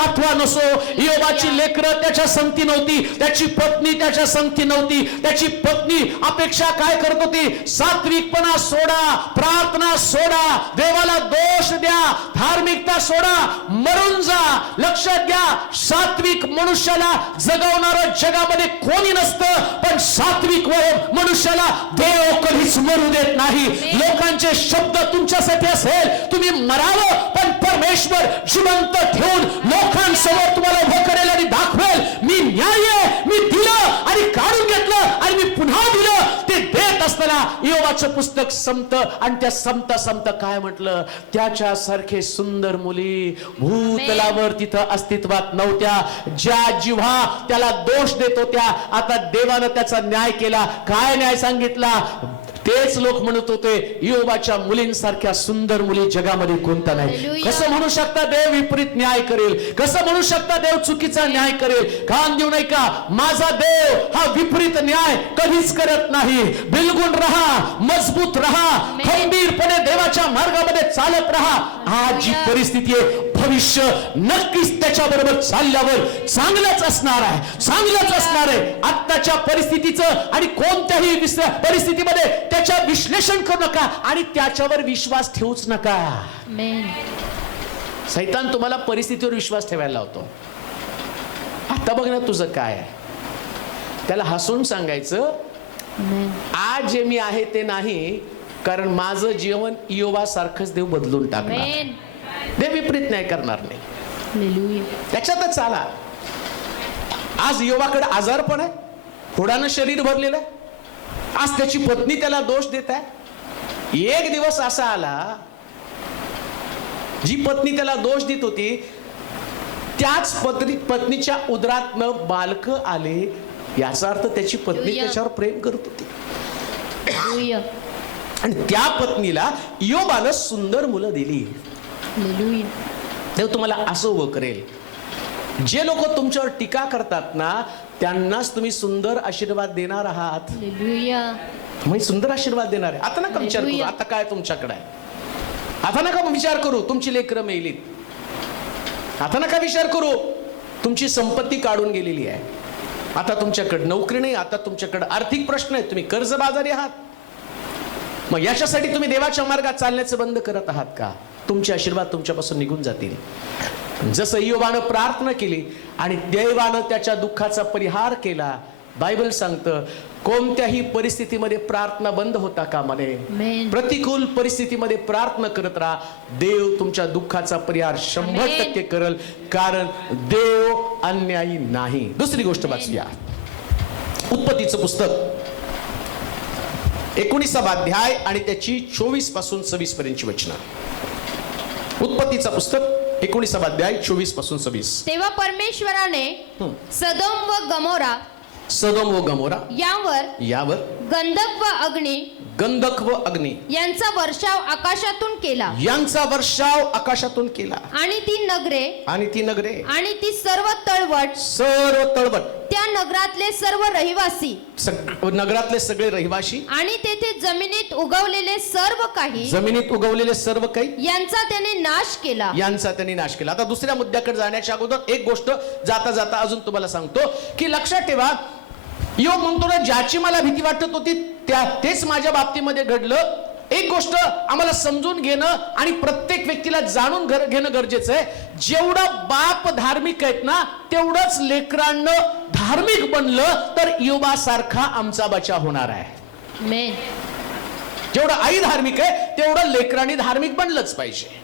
अथवा नसो, योबाची लेकरं त्याच्या संगती नव्हती, त्याची पत्नी त्याच्या संगती नव्हती. त्याची पत्नी अपेक्षा काय करत होती? सात्विकपणा सोडा, प्रार्थना सोडा, देवाला दोष द्या, धार्मिकता सोडा, मरून जा. लक्षात घ्या, सात्विक मनुष्याला जगवणारं जगामध्ये कोणी नसतं, पण सात्विक मनुष्याला देव कधीच मरू देत नाही. लोकांचे शब्द तुमच्यासाठी असेल, तुम्ही मरावं, पण परमेश्वर जिवंत ठेवून लोकांसमोर तुम्हाला उभं करेल आणि दाखवेल, मी न्याय आहे, मी दिलं आणि काढून घेतलं आणि मी पुन्हा दिलं. ते देत असताना योबाचं पुस्तक संपतं आणि त्या संपता काय म्हटलं? त्याच्यासारखे सुंदर मुली भूतलावर तिथं अस्तित्वात नव्हत्या. ज्या जिव्हा त्याला दोष देत होत्या, आता देवानं त्याचा न्याय केला. काय न्याय सांगितला? तेच लोक म्हणत होते, योबाच्या मुलींसारख्या सुंदर मुली जगामध्ये कोणता नाही. कसं म्हणू शकता देव विपरीत न्याय करेल? कसं म्हणू शकता देव चुकीचा न्याय करेल? कान देऊ नये का? माझा देव हा विपरीत न्याय कधीच करत नाही. बिलगुन रहा, मजबूत रहा, खंबीरपणे देवाच्या मार्गामध्ये चालत रहा. आज जी परिस्थिती आहे, भविष्य नक्कीच त्याच्याबरोबर चालल्यावर चांगलंच असणार आहे, चांगलंच असणार आहे. आत्ताच्या परिस्थितीचं आणि कोणत्याही परिस्थितीमध्ये त्याच्या विश्लेषण करू नका आणि त्याच्यावर विश्वास ठेवूच नका. सैतान तुम्हाला परिस्थितीवर विश्वास ठेवायला लावतो. आता बघ ना तुझं काय आहे, त्याला हसून सांगायचं, आज जे मी आहे ते नाही, कारण माझं जीवन योबासारखंच देव बदलून टाकणार. देव विपरीत न्याय करणार नाही. त्याच्यातच चाला. आज योबाकडे आजारपण आहे, फोडानं शरीर भरलेलं आहे. आज त्याची पत्नी त्याला दोष देत आहे. एक दिवस असा आला, जी पत्नी त्याला दोष देत होती, त्याच पत्नीच्या उदरातनं बालक आले. याचा अर्थ त्याची पत्नी त्याच्यावर प्रेम करत होती आणि त्या पत्नीला योबानं सुंदर मुलं दिली. देव तुम्हाला असं उभं करेल. जे लोक तुमच्यावर टीका करतात ना, त्यांनाच तुम्ही सुंदर आशीर्वाद देणार आहात. म्हणजे सुंदर आशीर्वाद देणार आहे. आता नका विचार करू आता काय तुमच्याकडे आहे. आता नका विचार करू तुमची लेकरं मेलीत. आता नका विचार करू तुमची संपत्ती काढून गेलेली आहे. आता तुमच्याकडे नोकरी नाही, आता तुमच्याकडे आर्थिक प्रश्न आहेत, तुम्ही कर्जबाजारी आहात. मग याच्यासाठी तुम्ही देवाच्या मार्गात चालण्याचं बंद करत आहात का? तुमचे आशीर्वाद तुमच्यापासून निघून जातील. जसं योबानं प्रार्थना केली आणि देवानं त्याच्या दुःखाचा परिहार केला. बायबल सांगतं, कोणत्याही परिस्थितीमध्ये प्रार्थना बंद होता कामा नये. प्रतिकूल परिस्थितीमध्ये प्रार्थना करत राहा. देव तुमच्या दुःखाचा परिहार 100% करेल, कारण देव अन्यायी नाही. दुसरी गोष्ट वाचूया, उत्पत्तीचं पुस्तक 19वा अध्याय आणि त्याची 24 पासून 26 पर्यंतची वचनं. उत्पत्तीचं पुस्तक 19वा अध्याय 24 पासून 26. तेव्हा परमेश्वराने सदोम व गमोरा यावर गंधक व अग्नी यांचा वर्षाव आकाशातून केला आणि ती नगरे आणि ती सर्व तळवट त्या नगरातले सर्व रहिवासी सगळे रहिवासी आणि तेथे जमिनीत उगवलेले सर्व काही यांचा त्याने नाश केला. आता दुसऱ्या मुद्द्याकडे जाण्याच्या अगोदर एक गोष्ट जाता जाता अजून तुम्हाला सांगतो की लक्षात ठेवा, योग म्हणतो ना, ज्याची मला भीती वाटत होती तेच माझ्या बाबतीमध्ये घडलं. एक गोष्ट आम्हाला समजून घेणं आणि प्रत्येक व्यक्तीला जाणून घेणं गरजेचं आहे. जेवढं बाप धार्मिक आहेत ना, तेवढंच लेकरांना धार्मिक बनलं तर योबासारखा आमचा बचाव होणार आहे. जेवढं आई धार्मिक आहे तेवढं लेकरांनी धार्मिक बनलंच पाहिजे.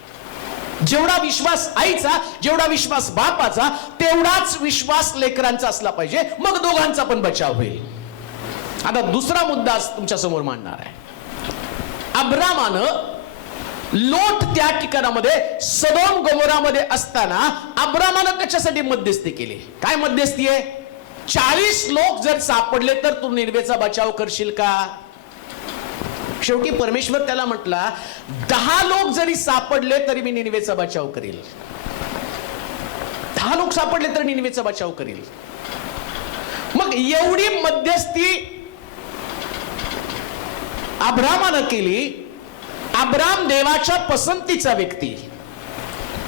जेवढा विश्वास आईचा, जेवढा विश्वास बापाचा, तेवढाच विश्वास लेकरांचा असला पाहिजे. मग दोघांचा पण बचाव होईल. आता दुसरा मुद्दा तुमच्या समोर मांडणार आहे. अब्रामानं लोट त्या ठिकाणामध्ये सदोम गमोरामध्ये असताना अब्रामानं त्याच्यासाठी मध्यस्थी केली. काय मध्यस्थी आहे? 40 लोक जर सापडले तर तू निनवेचा बचाव करशील का? शेवटी परमेश्वर त्याला म्हटला, 10 लोक जरी सापडले तरी मी निनवेचा बचाव करेल. 10 लोक सापडले तर निनवेचा बचाव करेल. मग एवढी मध्यस्थी अब्रामानं केली अब्राम देवाच्या पसंतीचा व्यक्ती,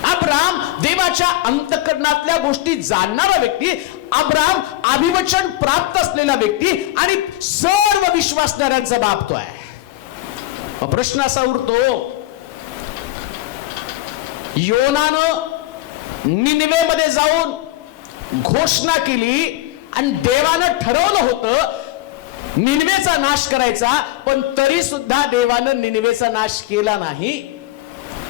अब्राम देवाच्या अंतःकरणातल्या गोष्टी जाणणारा व्यक्ती, अब्राम अभिवचन प्राप्त असलेला व्यक्ती आणि सर्व विश्वासणाऱ्यांचा बाप तो आहे. मग प्रश्न असा उरतो, योनानं निनिवेमध्ये जाऊन घोषणा केली आणि देवानं ठरवलं होतं निनिवेचा नाश करायचा, पण तरी सुद्धा देवानं निनिवेचा नाश केला नाही.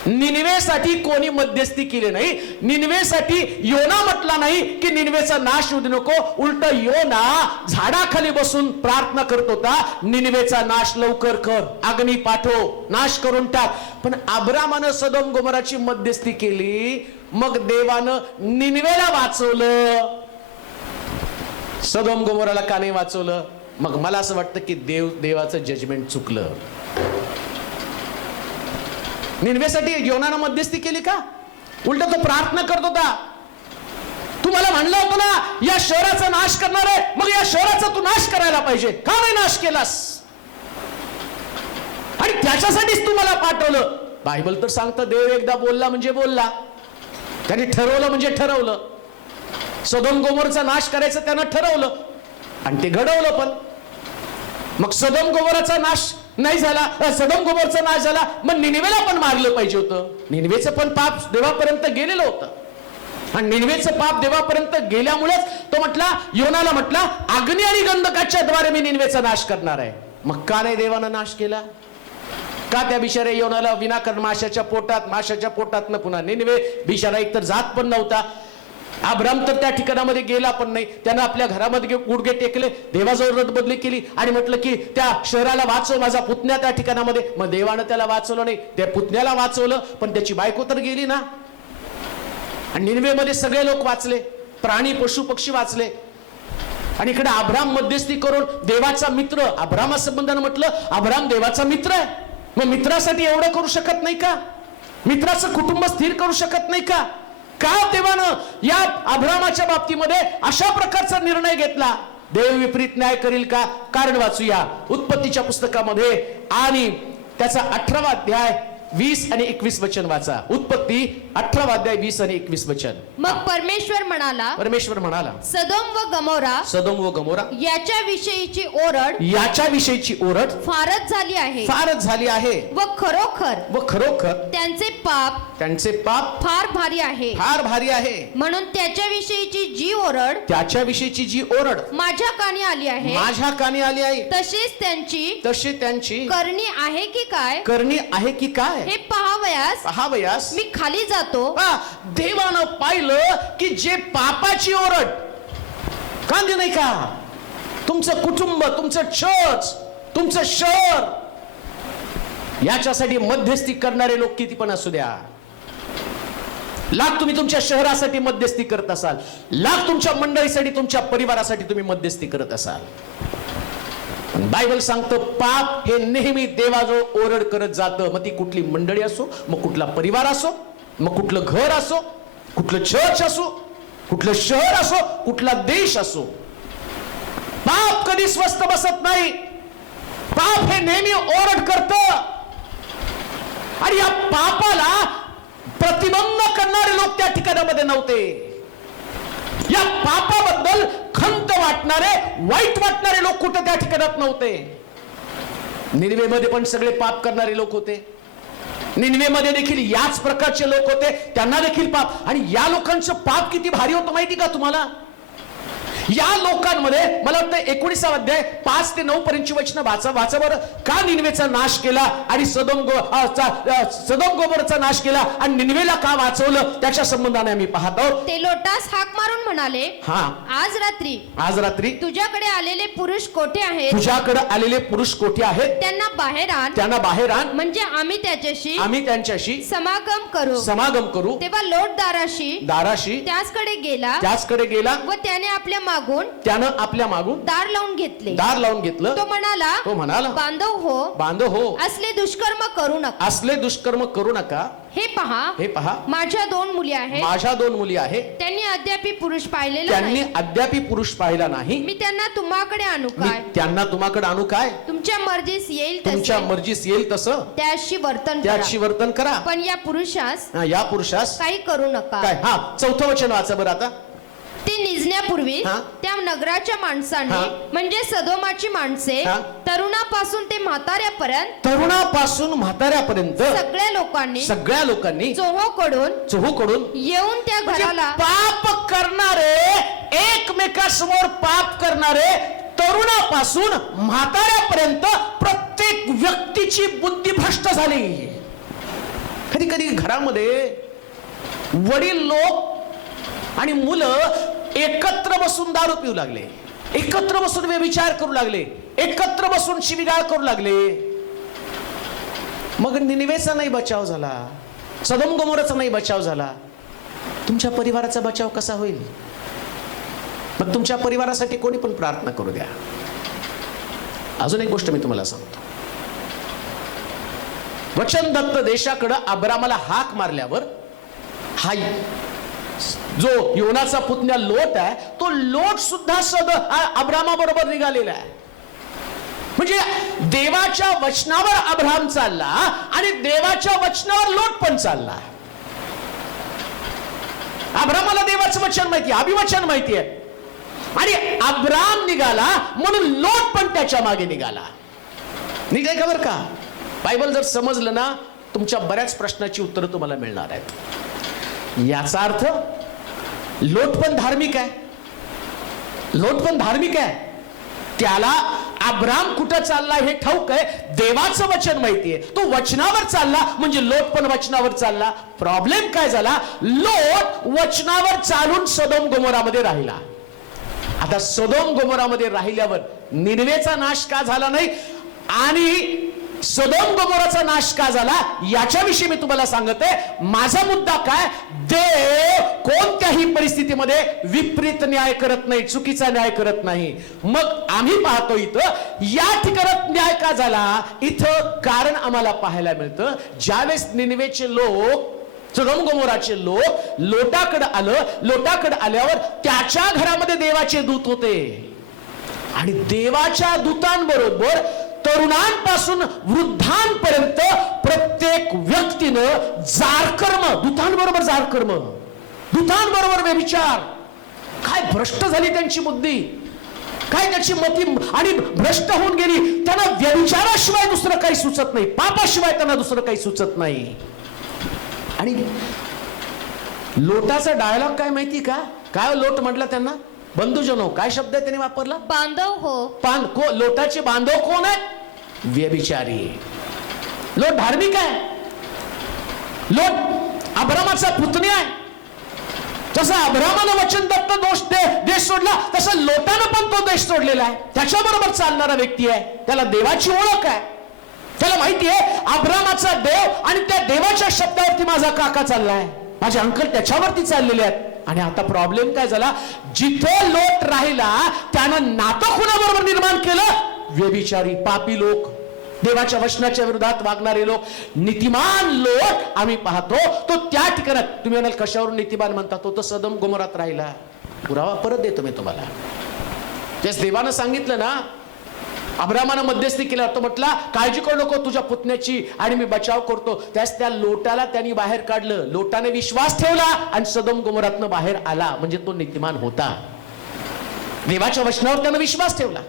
निनिवेसाठी कोणी मध्यस्थी केली नाही. निनिवेसाठी योना म्हटला नाही की निनिवेचा नाश होऊ नको. उलट योना झाडाखाली बसून प्रार्थना करत होता, निनिवेचा नाश लवकर कर, अग्नी पाठव, नाश करून टाक. पण अब्रामानं सदोम गोमोराची मध्यस्थी केली, मग देवानं निनिवेला वाचवलं, सदोम गोमोराला का नाही वाचवलं? मग मला असं वाटतं की देवाचं जजमेंट चुकलं. निनवेसाठी योनानं मध्यस्थी केली का? उलट तो प्रार्थना करत होता. तुम्हाला म्हणलं होतं ना या शहराचा नाश करणार आहे, मग या शहराचा तू नाश करायला पाहिजे, का नाही नाश केलास? आणि त्याच्यासाठीच तुम्हाला पाठवलं. बायबल तर सांगतं देव एकदा बोलला म्हणजे बोलला, त्याने ठरवलं म्हणजे ठरवलं. सदोम गोमोरचा नाश करायचं त्यानं ठरवलं आणि ते घडवलं. पण मग सदोम गोमोराचा नाश नाही झाला, सदोम गोमोरचा नाश झाला, मग निनिवेला पण मारलं पाहिजे होतं. निनिवेचं पण पाप देवापर्यंत गेलेलं होतं आणि निनिवेचं पाप देवापर्यंत गेल्यामुळेच तो म्हटला, योनाला म्हटला, अग्नी आणि गंधकाच्या द्वारे मी निनिवेचा नाश करणार आहे. मग का नाही देवानं नाश केला? का त्या बिचाऱ्या योनाला विनाकारण माशाच्या पोटातनं पुन्हा निनिवे बिचारा एकतर जात पण नव्हता. अब्राम तर त्या ठिकाणामध्ये गेला पण नाही. त्यानं आपल्या घरामध्ये गुडघे टेकले, देवाजवळ रदबदली केली आणि म्हटलं की त्या शहराला वाचव, माझा पुतण्या त्या ठिकाणामध्ये. मग देवानं त्याला वाचवलं नाही, त्या पुतण्याला वाचवलं, पण त्याची बायको तर गेली ना. आणि निनिवेमध्ये सगळे लोक वाचले, प्राणी पशु पक्षी वाचले. आणि इकडे अब्राम मध्यस्थी करून देवाचा मित्र, अब्रामा संबंधानं म्हटलं अब्राम देवाचा मित्र आहे, मग मित्रासाठी एवढं करू शकत नाही का? मित्राचं कुटुंब स्थिर करू शकत नाही का? का देवानं या अब्रामाच्या बाबतीमध्ये अशा प्रकारचा निर्णय घेतला? देव विपरीत न्याय करील का? कारण वाचूया उत्पत्तीच्या पुस्तकामध्ये आणि त्याचा 18वा अध्याय 20 आणि 21 वचन वाचा. उत्पत्ती 18वा अध्याय 20 आणि 21 वचन. मग परमेश्वर म्हणाला, सदोम व गमोरा याच्या विषयीची ओरड फारच झाली आहे व खरोखर त्यांचे पाप फार भारी आहे. म्हणून त्याच्याविषयीची जी ओरड माझ्या कानी आली आहे, तशीच त्यांची करणी आहे की काय हे पहावयास मी खाली जातो. देवानं पाहिलं की जे पापाची ओरड कांदे नाही का, तुमचं कुटुंब, तुमचं चर्च, तुमचं शहर, याच्यासाठी मध्यस्थी करणारे लोक किती पण असू द्या. लाख तुम्ही तुमच्या शहरासाठी मध्यस्थी करत असाल, लाख तुमच्या मंडळीसाठी, तुमच्या परिवारासाठी तुम्ही मध्यस्थी करत असाल, बायबल सांगतं पाप हे नेहमी देवाजवळ ओरड करत जातं. मग ती कुठली मंडळी असो, मग कुठला परिवार असो, मग कुठलं घर असो, कुठलं चर्च असो, कुठलं शहर असो, कुठला देश असो, पाप कधी स्वस्थ बसत नाही. पाप हे नेहमी ओरड करतं आणि या पापाला प्रतिबंध करणारे लोक त्या ठिकाणामध्ये नव्हते. या पापाबद्दल खंत वाटणारे, वाईट वाटणारे लोक कुठे त्या ठिकाणात नव्हते. निनिवेमध्ये पण सगळे पाप करणारे लोक होते. निनिवेमध्ये देखील याच प्रकारचे लोक होते, त्यांना देखील पाप. आणि या लोकांचं पाप किती भारी होतं माहिती का तुम्हाला? या लोकांमध्ये मला वाटतं 19 अध्याय 5 ते 9 पर्यंतची वचनं वाचा बरं. का निनिवेचा नाश केला आणि सदोम गोमोराचा नाश केला आणि निनिवेला का वाचवलं, त्याच्या संबंधाने आम्ही पाहत आहोत. ते लोटास हाक मारून म्हणाले, आज रात्री तुझ्याकडे आलेले पुरुष कोठे आहेत? त्यांना बाहेर आण, म्हणजे आम्ही त्यांच्याशी समागम करू. तेव्हा लोट दाराशी त्याचकडे गेला व त्याने आपल्या आपल्या मागून दार लावून घेतलं. तो म्हणाला बांधव हो असले दुष्कर्म करू नका. हे पहा माझ्या 2 मुली आहेत. त्यांनी अद्यापी पुरुष पाहिला नाही. मी त्यांना तुम्हाकडे आणू काय? तुमच्या मर्जीस येईल तसं त्याशी वर्तन करा. पण या पुरुषास काही करू नका. काय? हा, 4थं वचन वाचा बरं आता. ते निजण्यापूर्वी त्या नगराच्या माणसांनी म्हणजे सदोमाची माणसे तरुणापासून ते म्हाताऱ्यापर्यंत सगळ्या लोकांनी चोहोकडून येऊन त्या घराला पाप करणारे, एकमेकांसमोर पाप करणारे, तरुणापासून म्हाताऱ्यापर्यंत प्रत्येक व्यक्तीची बुद्धी भ्रष्ट झाली. कधी कधी घरामध्ये वडील लोक आणि मुलं एकत्र बसून दारू पिऊ लागले, एकत्र बसून व्यभिचार करू लागले, एकत्र बसून शिवीगाळ करू लागले. मग निनिवेचा नाही बचाव झाला, सदोम गोमोराचा नाही बचाव झाला, तुमच्या परिवाराचा बचाव कसा होईल? मग तुमच्या परिवारासाठी कोणी पण प्रार्थना करू द्या. अजून एक गोष्ट मी तुम्हाला सांगतो. वचनदत्त देशाकडे अब्रामाला हाक मारल्यावर हा जो योनाचा पुतण्या लोट आहे, तो लोट सुद्धा अब्रामा बरोबर निघालेला आहे. म्हणजे देवाच्या वचनावर अब्राम चालला आणि देवाच्या वचनावर लोट पण चालला. अब्रामाला देवाचं वचन माहिती आहे, अभिवचन माहिती आहे, आणि अब्राम निघाला म्हणून लोट पण त्याच्या मागे निघाला. निघाय का बरं का? बायबल जर समजलं ना, तुमच्या बऱ्याच प्रश्नाची उत्तरं तुम्हाला मिळणार आहेत. याचा अर्थ लोट पण धार्मिक आहे, त्याला अब्राम कुठं चालला हे ठाऊक आहे, देवाचं वचन माहिती आहे, तो वचनावर चालला म्हणजे लोट पण वचनावर चालला. प्रॉब्लेम काय झाला? लोट वचनावर चालून सदोम गोमोरामध्ये राहिला. आता सदोम गोमोरामध्ये राहिल्यावर निनवेचा नाश का झाला नाही आणि सदोम गोमोराचा नाश का झाला याच्याविषयी मी तुम्हाला सांगत आहे. माझा मुद्दा काय? देव कोणत्याही परिस्थितीमध्ये विपरीत न्याय करत नाही, चुकीचा न्याय करत नाही. मग आम्ही पाहतो इथं या ठिकाणात न्याय का झाला, इथं कारण आम्हाला पाहायला मिळतं. ज्यावेळेस निनवेचे लोक, सदोम गोमोराचे लोक लोटाकडे आल्यावर त्याच्या घरामध्ये देवाचे दूत होते आणि देवाच्या दूतांबरोबर तरुणांपासून वृद्धांपर्यंत प्रत्येक व्यक्तीनं दूतांबरोबर व्यभिचार. काय भ्रष्ट झाली त्यांची बुद्धी, काय त्याची मती आणि भ्रष्ट होऊन गेली. त्यांना व्यभिचाराशिवाय दुसरं काही सुचत नाही, पापाशिवाय त्यांना दुसरं काही सुचत नाही. आणि लोटाचा डायलॉग काय माहिती का? काय लोट म्हटलं त्यांना? बंधुजनो. काय शब्द आहे त्याने वापरला? बांधव हो. लोटाचे बांधव कोण आहेत? व्यभिचारी. लोट धार्मिक आहे, लोट अब्रामाचा पुतण्या आहे. जसं अब्रामानं वचनदत्त देश सोडला तसं लोटानं पण तो देश सोडलेला आहे. त्याच्याबरोबर चालणारा व्यक्ती आहे, त्याला देवाची ओळख आहे, त्याला माहिती आहे अब्रामाचा देव आणि त्या देवाच्या शब्दावरती माझा काका चाललाय, माझे अंकल त्याच्यावरती चाललेले आहेत. आणि आता प्रॉब्लेम काय झाला? जिथे लोट राहिला त्यानं नातं कुणाबरोबर निर्माण केलं? व्यभिचारी, पापी लोक, देवाच्या वचनाच्या विरोधात वागणारे लोक. नीतिमान लोक आम्ही पाहतो तो त्या ठिकाणात, तुम्ही म्हणाल कशावरून नीतिमान म्हणता, तो तर सदोम गोमोरात राहिला. पुरावा परत देतो मी तुम्हाला. तेच देवानं सांगितलं ना, अब्रामानं मध्यस्थी केला, तो म्हटला काळजी करू नको तुझ्या पुतण्याची आणि मी बचाव करतो. त्यास त्या लोटाला त्यांनी बाहेर काढलं, लोटाने विश्वास ठेवला आणि सदोम गोमोरातनं बाहेर आला. म्हणजे तो नीतिमान होता, देवाच्या वचनावर त्यानं विश्वास ठेवला.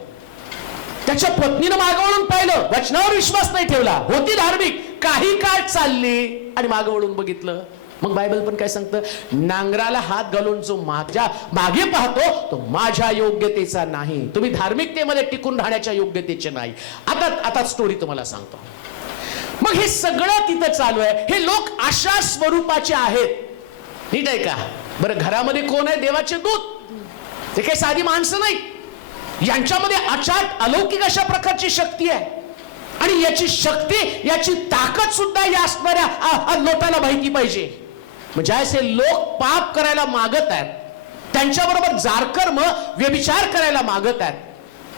त्याच्या पत्नीनं मागं वळून पाहिलं, वचनावर विश्वास नाही ठेवला, होती धार्मिक, काही काळ चालली आणि मागं वळून बघितलं. मग बायबल पण काय सांगतं? नांगराला हात घालून जो मागे पाहतो तो माझ्या योग्यतेचा नाही. तुम्ही धार्मिकतेमध्ये टिकून राहण्याच्या योग्यतेचे नाही. आता स्टोरी तुम्हाला सांगतो. मग हे सगळं तिथं चालू आहे. हे लोक अशा स्वरूपाचे आहेत, नीट आहे का? बरं, घरामध्ये कोण आहे? देवाचे दूत. ते काही साधी माणसं नाही, यांच्यामध्ये अचाट अलौकिक अशा प्रकारची शक्ती आहे. आणि याची शक्ती, याची ताकद सुद्धा या असणाऱ्या लोटाला माहिती पाहिजे. म्हणजे असे लोक पाप करायला मागत आहेत त्यांच्याबरोबर जारकर्म व्यभिचार करायला मागत आहेत,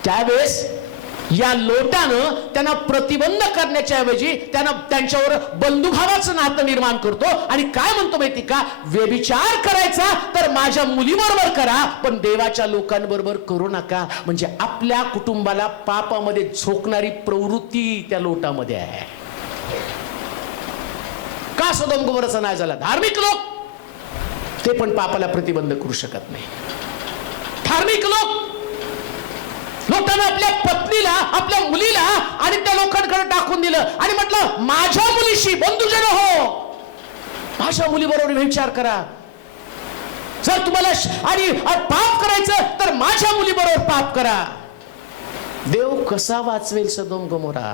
त्यावेळेस या लोटानं त्यांना प्रतिबंध करण्याच्या ऐवजी त्यांच्यावर बंधुभावाचं नातं निर्माण करतो आणि काय म्हणतो माहिती का, व्यभिचार करायचा तर माझ्या मुलीबरोबर करा, पण देवाच्या लोकांबरोबर करू नका. म्हणजे आपल्या कुटुंबाला पापामध्ये झोकणारी प्रवृत्ती त्या लोटामध्ये आहे. का सदोम गोमोराचा नाश झाला? धार्मिक लोक ते पण पापाला प्रतिबंध करू शकत नाही. धार्मिक लोकांना आपल्या पत्नीला, आपल्या मुलीला आणि त्या लोकांकडे टाकून दिलं आणि म्हटलं माझ्या मुलीशी बंधुजन हो, माझ्या मुलीबरोबर व्यभिचार करा. जर तुम्हाला आणि पाप करायचं तर माझ्या मुलीबरोबर पाप करा. देव कसा वाचवेल सदोम गोमोरा?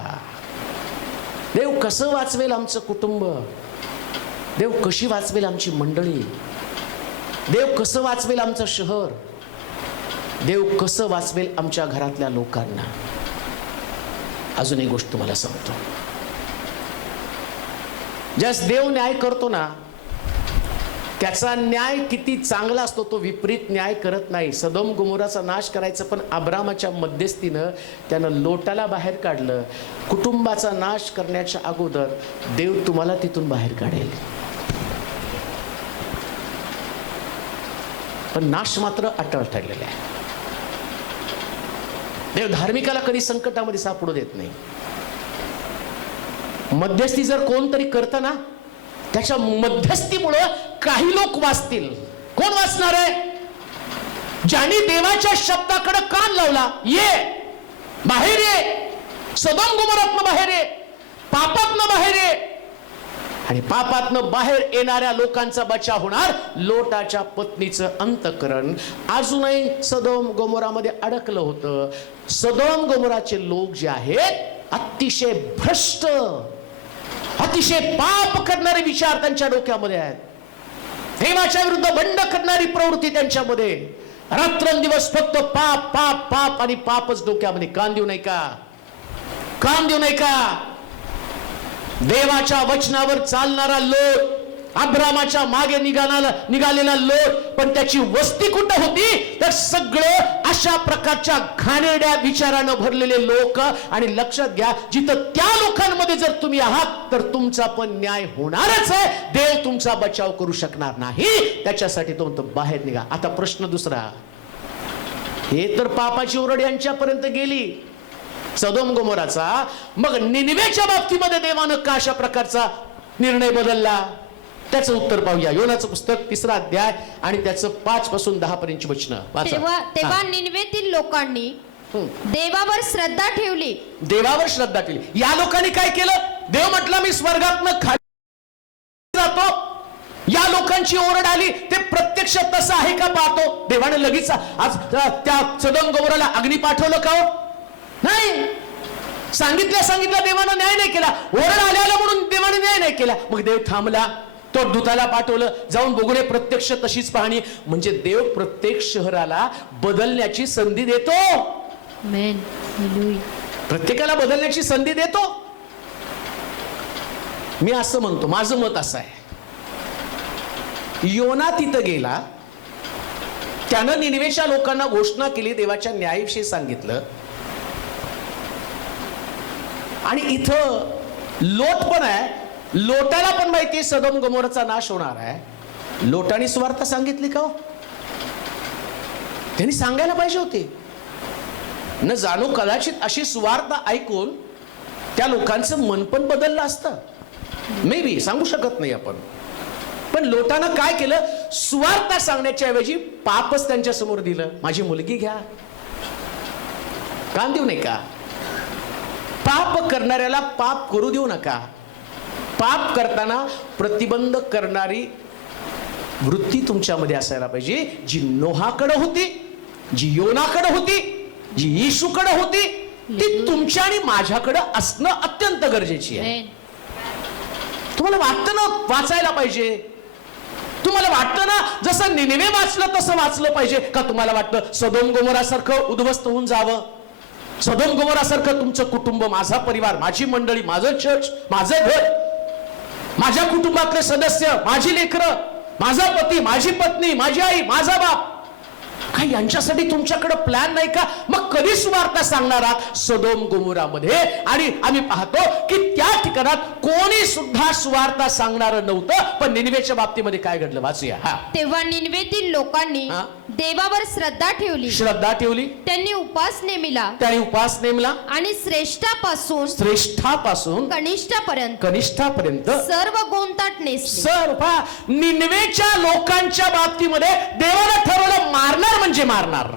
देव कसं वाचवेल आमचं कुटुंब? देव कशी वाचवेल आमची मंडळी? देव कसं वाचवेल आमचं शहर? देव कसं वाचवेल आमच्या घरातल्या लोकांना? अजून एक गोष्ट तुम्हाला सांगतो. ज्यास देव न्याय करतो ना, त्याचा न्याय किती चांगला असतो, तो विपरीत न्याय करत नाही. सदोम गोमोराचा नाश करायचं, पण अब्रामाच्या मध्यस्थीनं त्यानं लोटाला बाहेर काढलं. कुटुंबाचा नाश करण्याच्या अगोदर देव तुम्हाला तिथून बाहेर काढेल, पण नाश मात्र अटळ ठरलेला आहे. देव धार्मिकाला कधी संकटामध्ये सापडू देत नाही. मध्यस्थी जर कोणतरी करतं ना, त्याच्या मध्यस्थीमुळं काही लोक वाचतील. कोण वाचणार आहे? ज्यांनी देवाच्या शब्दाकडे कान लावला. ये बाहेर ये, सदोम गोमोरातनं बाहेर ये, पापातनं बाहेर ये. आणि पापातनं बाहेर येणाऱ्या लोकांचा बचाव होणार. लोटाच्या पत्नीचं अंतःकरण अजूनही सदोम गोमोरामध्ये अडकलं होतं. सदोम गोमोराचे लोक जे आहेत अतिशय भ्रष्ट, अतिशय पाप करणारे विचार त्यांच्या डोक्यामध्ये आहेत. देवाच्या विरुद्ध बंड करणारी प्रवृत्ती त्यांच्यामध्ये. रात्रंदिवस फक्त पाप पाप पाप आणि पापच डोक्यामध्ये. कान देऊ नये का? कान देऊ नये का? देवाच्या वचनावर चालणारा लोट, अब्रामाच्या मागे निघालेला लोट, पण त्याची वस्ती कुठं होती? तर सगळं अशा प्रकारच्या घाणेरड्या विचारानं भरलेले लोक. आणि लक्षात घ्या, जिथं त्या लोकांमध्ये जर तुम्ही आहात तर तुमचा पण न्याय होणारच आहे. देव तुमचा बचाव करू शकणार नाही. त्याच्यासाठी तो म्हणतो बाहेर निघा. आता प्रश्न दुसरा, हे तर पापाची ओरड यांच्यापर्यंत गेली, सदोम गोमोराचा. मग निनिवेच्या बाबतीमध्ये देवानं का अशा प्रकारचा निर्णय बदलला? त्याचं उत्तर पाहूया. योनाचं पुस्तक 3रा अध्याय आणि त्याचं 5 पासून 10 पर्यंतची वचनं वाचा. तेव्हा निनिवेतील लोकांनी देवावर श्रद्धा ठेवली. देवावर श्रद्धा ठेवली. या लोकांनी काय केलं? देव म्हटलं मी स्वर्गातनं खाली जातो. या लोकांची ओरड आली, ते प्रत्यक्ष तसं आहे का पाहतो. देवाने लगेच आज त्या सदोम गोमोराला अग्नी पाठवलं का हो? नाही. सांगितलं देवानं न्याय नाही केला. ओरड आल्याला म्हणून देवाने न्याय नाही केला. मग देव थांबला. तो दूताला पाठवलं, जाऊन बघून प्रत्यक्ष तशीच पाहणी. म्हणजे देव प्रत्येक शहराला बदलण्याची संधी देतो. प्रत्येकाला बदलण्याची संधी देतो. मी असं म्हणतो, माझं मत असं आहे, योना तिथं गेला, त्यानं निनिवेच्या लोकांना घोषणा केली, देवाच्या न्यायाविषयी सांगितलं. आणि इथं लोट पण आहे. लोटाला पण माहिती सदोम गोमोराचा नाश होणार आहे. लोटाने सुवार्ता सांगितली का हो? त्यांनी सांगायला पाहिजे होते. न जाणू कदाचित अशी सुवार्ता ऐकून त्या लोकांचं मन पण बदललं असतं. मे बी, सांगू शकत नाही आपण. पण लोटानं काय केलं? सुवार्ता सांगण्याच्या ऐवजी पापच त्यांच्या समोर दिलं. माझी मुलगी घ्या. कान देऊ नये का? पाप करणाऱ्याला पाप करू देऊ नका. पाप करताना प्रतिबंध करणारी वृत्ती तुमच्यामध्ये असायला पाहिजे. जी नोहाकडे होती, जी योनाकडे होती, जी येशूकडे होती, ती तुमच्या आणि माझ्याकडे असणं अत्यंत गरजेची आहे. तुम्हाला वाटतं ना वाचायला पाहिजे? तुम्हाला वाटतं ना जसं निनिवे वाचलं तसं वाचलं पाहिजे का? तुम्हाला वाटतं सदोम गोमोरासारखं उद्ध्वस्त होऊन जावं? सदोम गोमोरासारखं तुमचं कुटुंब, माझा परिवार, माझी मंडळी, माझं चर्च, माझं घर, माझ्या कुटुंबातले सदस्य, माझी लेकरं, माझा पती, माझी पत्नी, माझी आई, माझा बाप, काय यांच्यासाठी तुमच्याकडे प्लॅन नाही का? मग कधी सुवार्ता सांगणार आहात? सदोम गोमोरामध्ये. आणि आम्ही पाहतो की त्या ठिकाणात कोणी सुद्धा सुवार्ता सांगणार नव्हतं. पण निनिवेच्या बाबतीमध्ये काय घडलं वाचूया. तेव्हा निनिवेतील लोकांनी देवावर श्रद्धा ठेवली. त्यांनी उपास नेमिला. आणि श्रेष्ठापासून कनिष्ठापर्यंत सर्व गोंताट नेसले. सर्व निनिवेच्या लोकांच्या बाबतीमध्ये देवाला ठरवलं मारणार म्हणजे मारणार,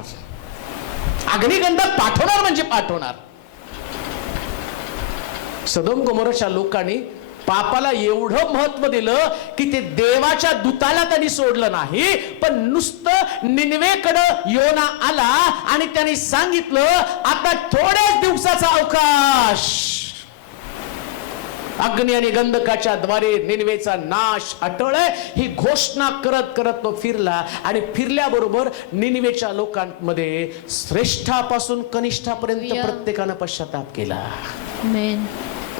अग्निगंधात पाठवणार म्हणजे पाठवणार. सदोम गोमोराच्या लोकांनी पापाला एवढं महत्व दिलं की ते देवाच्या दूताला त्यांनी सोडलं नाही, पण नुसतं निनिवेकडे योना आला आणि त्यांनी सांगितलं आता थोड्याच दिवसाचा अवकाश. अग्नी आणि गंधकाच्या द्वारे निनिवेचा नाश अटळय ही घोषणा करत करत तो फिरला. आणि फिरल्याबरोबर निनिवेच्या लोकांमध्ये श्रेष्ठापासून कनिष्ठापर्यंत प्रत्येकानं पश्चाताप केला.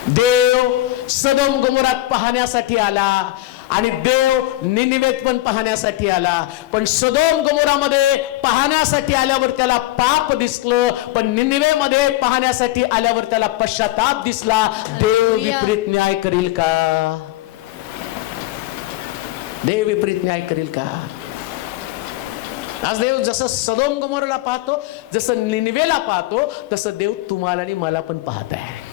देव सदोम गोमोरात पाहण्यासाठी आला आणि देव निनिवेत पण पाहण्यासाठी आला. पण सदोम गोमोरामध्ये पाहण्यासाठी आल्यावर त्याला पाप दिसलं, पण निनिवेमध्ये पाहण्यासाठी आल्यावर त्याला पश्चाताप दिसला. देव विपरीत न्याय करील का? देव विपरीत न्याय करील का? आज देव जसं सदोम गोमोराला पाहतो, जसं निनिवेला पाहतो, तसं देव तुम्हाला आणि मला पण पाहत आहे.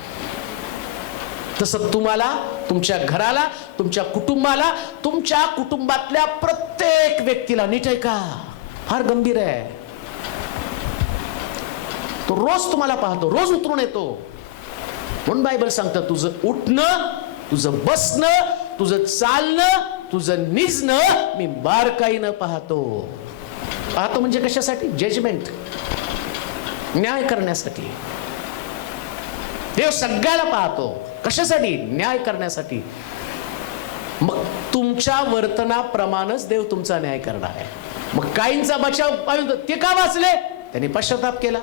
तसं तुम्हाला, तुमच्या घराला, तुमच्या कुटुंबाला, तुमच्या कुटुंबातल्या प्रत्येक व्यक्तीला. नीट आहे का? फार गंभीर आहे. तो रोज तुम्हाला पाहतो, रोज उतरून येतो. म्हणून बायबल सांगतं तुझं उठणं, तुझं बसणं, तुझं चालणं, तुझं निजणं मी बारकाईनं पाहतो. पाहतो म्हणजे कशासाठी? जजमेंट, न्याय करण्यासाठी. देव सगळ्याला पाहतो. कशासाठी? न्याय करण्यासाठी. मग तुमच्या वर्तनाप्रमाणेच देव तुमचा न्याय करणार आहे. मग काहींचा बचाव पाहून ते का वाचले? त्यांनी पश्चाताप केला.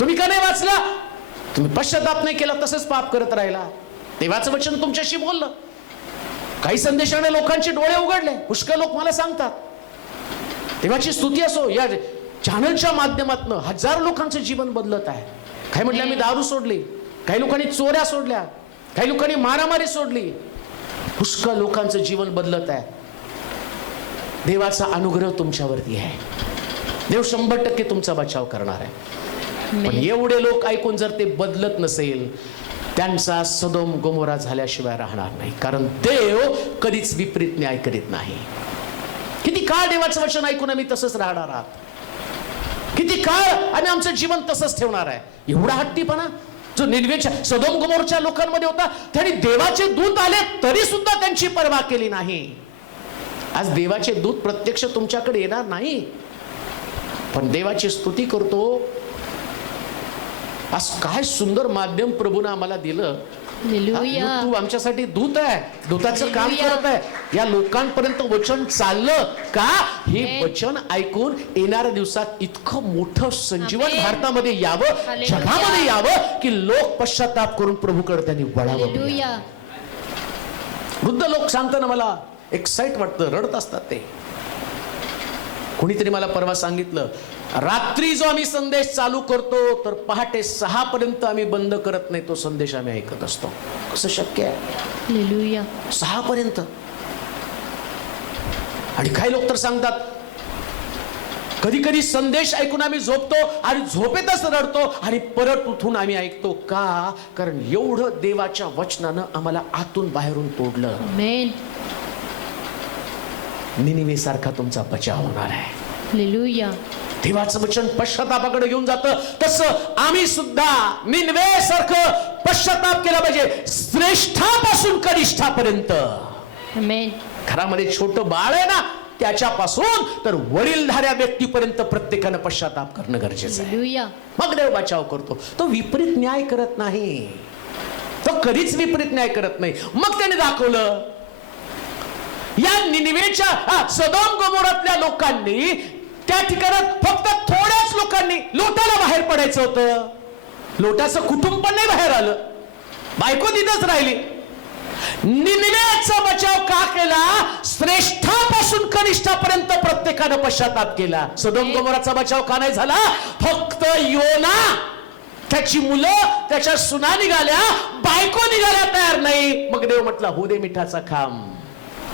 तुम्ही का नाही वाचला? तुम्ही पश्चाताप नाही केला, तसंच पाप करत राहिला. देवाचं वचन तुमच्याशी बोललं. काही संदेशाने लोकांचे डोळे उघडले. पुष्कळ लोक मला सांगतात देवाची स्तुती असो, या चॅनलच्या माध्यमातून हजारो लोकांचं जीवन बदलत आहे. काही म्हटलं मी दारू सोडली, काही लोकांनी चोऱ्या सोडल्या, काही लोकांनी मारामारी सोडली. पुष्कळ लोकांचं जीवन बदलत आहे. देवाचा अनुग्रह तुमच्यावरती आहे. देव 100% तुमचा बचाव करणार आहे. पण एवढे लोक ऐकून जर ते बदलत नसेल, त्यांचा सदोम गोमोरा झाल्याशिवाय राहणार नाही. कारण देव कधीच विपरीत न्याय करीत नाही. किती काळ देवाचं वचन ऐकून आम्ही तसंच राहणार आहात? किती काळ आम्ही आमचं जीवन तसंच ठेवणार आहे? एवढा हट्टीपणा जो निनिवेच्या सदोम गोमोरच्या लोकांमध्ये होता. त्यांनी देवाचे दूत आले तरी सुद्धा त्यांची पर्वा केली नाही. आज देवाचे दूत प्रत्यक्ष तुमच्याकडे येणार नाही, पण देवाची स्तुती करतो. आज काय सुंदर माध्यम प्रभूने आम्हाला दिलं. तू आमच्यासाठी दूत आहे, दूताचं काम करत आहे. या लोकांपर्यंत वचन चाललं का? हे वचन ऐकून येणाऱ्या दिवसात इतकं मोठं संजीवन भारतामध्ये यावं, जगामध्ये यावं की लोक पश्चाताप करून प्रभूकडे त्यांनी वळावं. वृद्ध लोक सांगताना मला एक्साइट वाटतं, रडत असतात ते. कोणीतरी मला परवा सांगितलं, रात्री जो आम्ही संदेश चालू करतो तर पहाटे 6 पर्यंत आम्ही बंद करत नाही, तो संदेश आम्ही ऐकत असतो. कसं शक्य आहे? 6 पर्यंत. आणि काही लोक तर सांगतात कधी कधी संदेश ऐकून आम्ही झोपतो आणि झोपेतच रडतो आणि परत उठून आम्ही ऐकतो. का? कारण एवढं देवाच्या वचनानं आम्हाला आतून बाहेरून तोडलं. निनिवे सारखा तुमचा बचाव होणार आहे. हालेलुया. देवाचं वचन पश्चातापाकडे घेऊन जातं. तसं आम्ही सुद्धा निनिवे सारखं पश्चाताप केला पाहिजे, श्रेष्ठापासून कनिष्ठापर्यंत. घरामध्ये छोटं बाळ आहे ना, त्याच्यापासून तर वडीलधाऱ्या व्यक्तीपर्यंत प्रत्येकानं पश्चाताप करणं गरजेचं आहे. मग देव बचाव करतो. तो विपरीत न्याय करत नाही, तो कधीच विपरीत न्याय करत नाही. मग त्याने दाखवलं या निनिवेच्या सदोम गोमोरातल्या लोकांनी, त्या ठिकाणात फक्त थोड्याच लोकांनी लोटाला बाहेर पडायचं होतं. लोटाचं कुटुंब पण नाही बाहेर आलं, बायको तिथंच राहिली. निनिवेचा बचाव का केला? श्रेष्ठापासून कनिष्ठापर्यंत प्रत्येकानं पश्चाताप केला. सदोम गोमोराचा बचाव का नाही झाला? फक्त योना, त्याची मुलं, त्याच्या सुना निघाल्या, बायको निघाल्या तयार नाही. मग देव म्हटला होऊ दे मिठाचा खांब.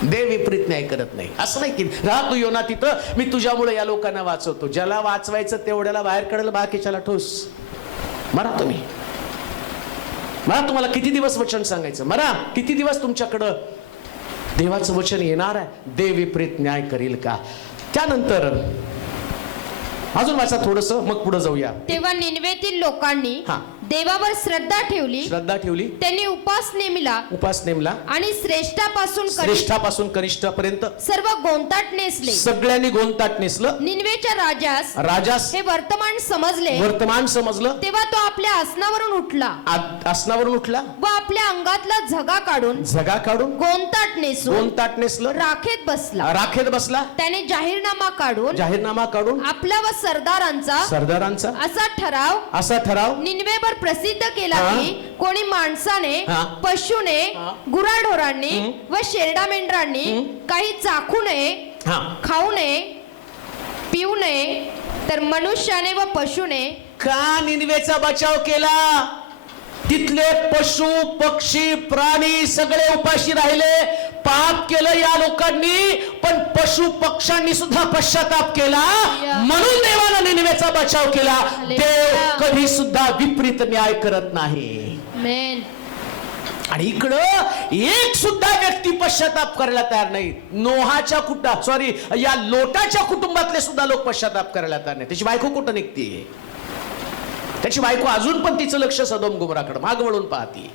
देव विपरीत न्याय करत नाही. असं नाही की राहा तू योना तिथं, मी तुझ्यामुळे या लोकांना वाचवतो. ज्याला वाचवायचं तेवढ्याला बाहेर काढलं, बाकीच्याला ठोस. मरा तुम्ही. मला तुम्हाला किती दिवस वचन सांगायचं? मरा. किती दिवस तुमच्याकडं देवाचं वचन येणार आहे? देव विपरीत न्याय करील का? त्यानंतर अजून वाचा थोडस, मग पुढे जाऊया. तेव्हा निनवेतील लोकांनी देवावर श्रद्धा ठेवली. त्यांनी उपास नेमला आणि श्रेष्ठापासून कनिष्ठापर्यंत सर्व गोंताट नेसले. सगळ्यांनी गोंताट नेसलं. निनवेच्या राजास हे वर्तमान समजलं. तेव्हा तो आपल्या आसनावरून उठला व आपल्या अंगातला झगा काढून गोंताट नेसलं राखेत बसला. त्याने जाहीरनामा काढून आपला व सरदारांचा असा ठराव निनवेवर प्रसिद्ध केला की कोणी माणसाने, पशुने, गुराढोरांनी व शेरडा मेंढरांनी काही चाखू नये, खाऊ नये, पिऊ नये, तर मनुष्याने व पशुने. का निनवेचा बचाव केला? तिथले पशु पक्षी प्राणी सगळे उपाशी राहिले. पाप केलं या लोकांनी, पण पशु पक्ष्यांनी सुद्धा पश्चाताप केला. म्हणून देवानं निनवेचा बचाव केला. देव कधी सुद्धा विपरीत न्याय करत नाही. आणि इकडं एक सुद्धा व्यक्ती पश्चाताप करायला तयार नाही. या लोटाच्या कुटुंबातले सुद्धा लोक पश्चाताप करायला तयार नाही. त्याची बायको कुठं निघते? त्याची बायको अजून पण तिचं लक्ष सदोम गोमोराकडे माग वळून पाहती.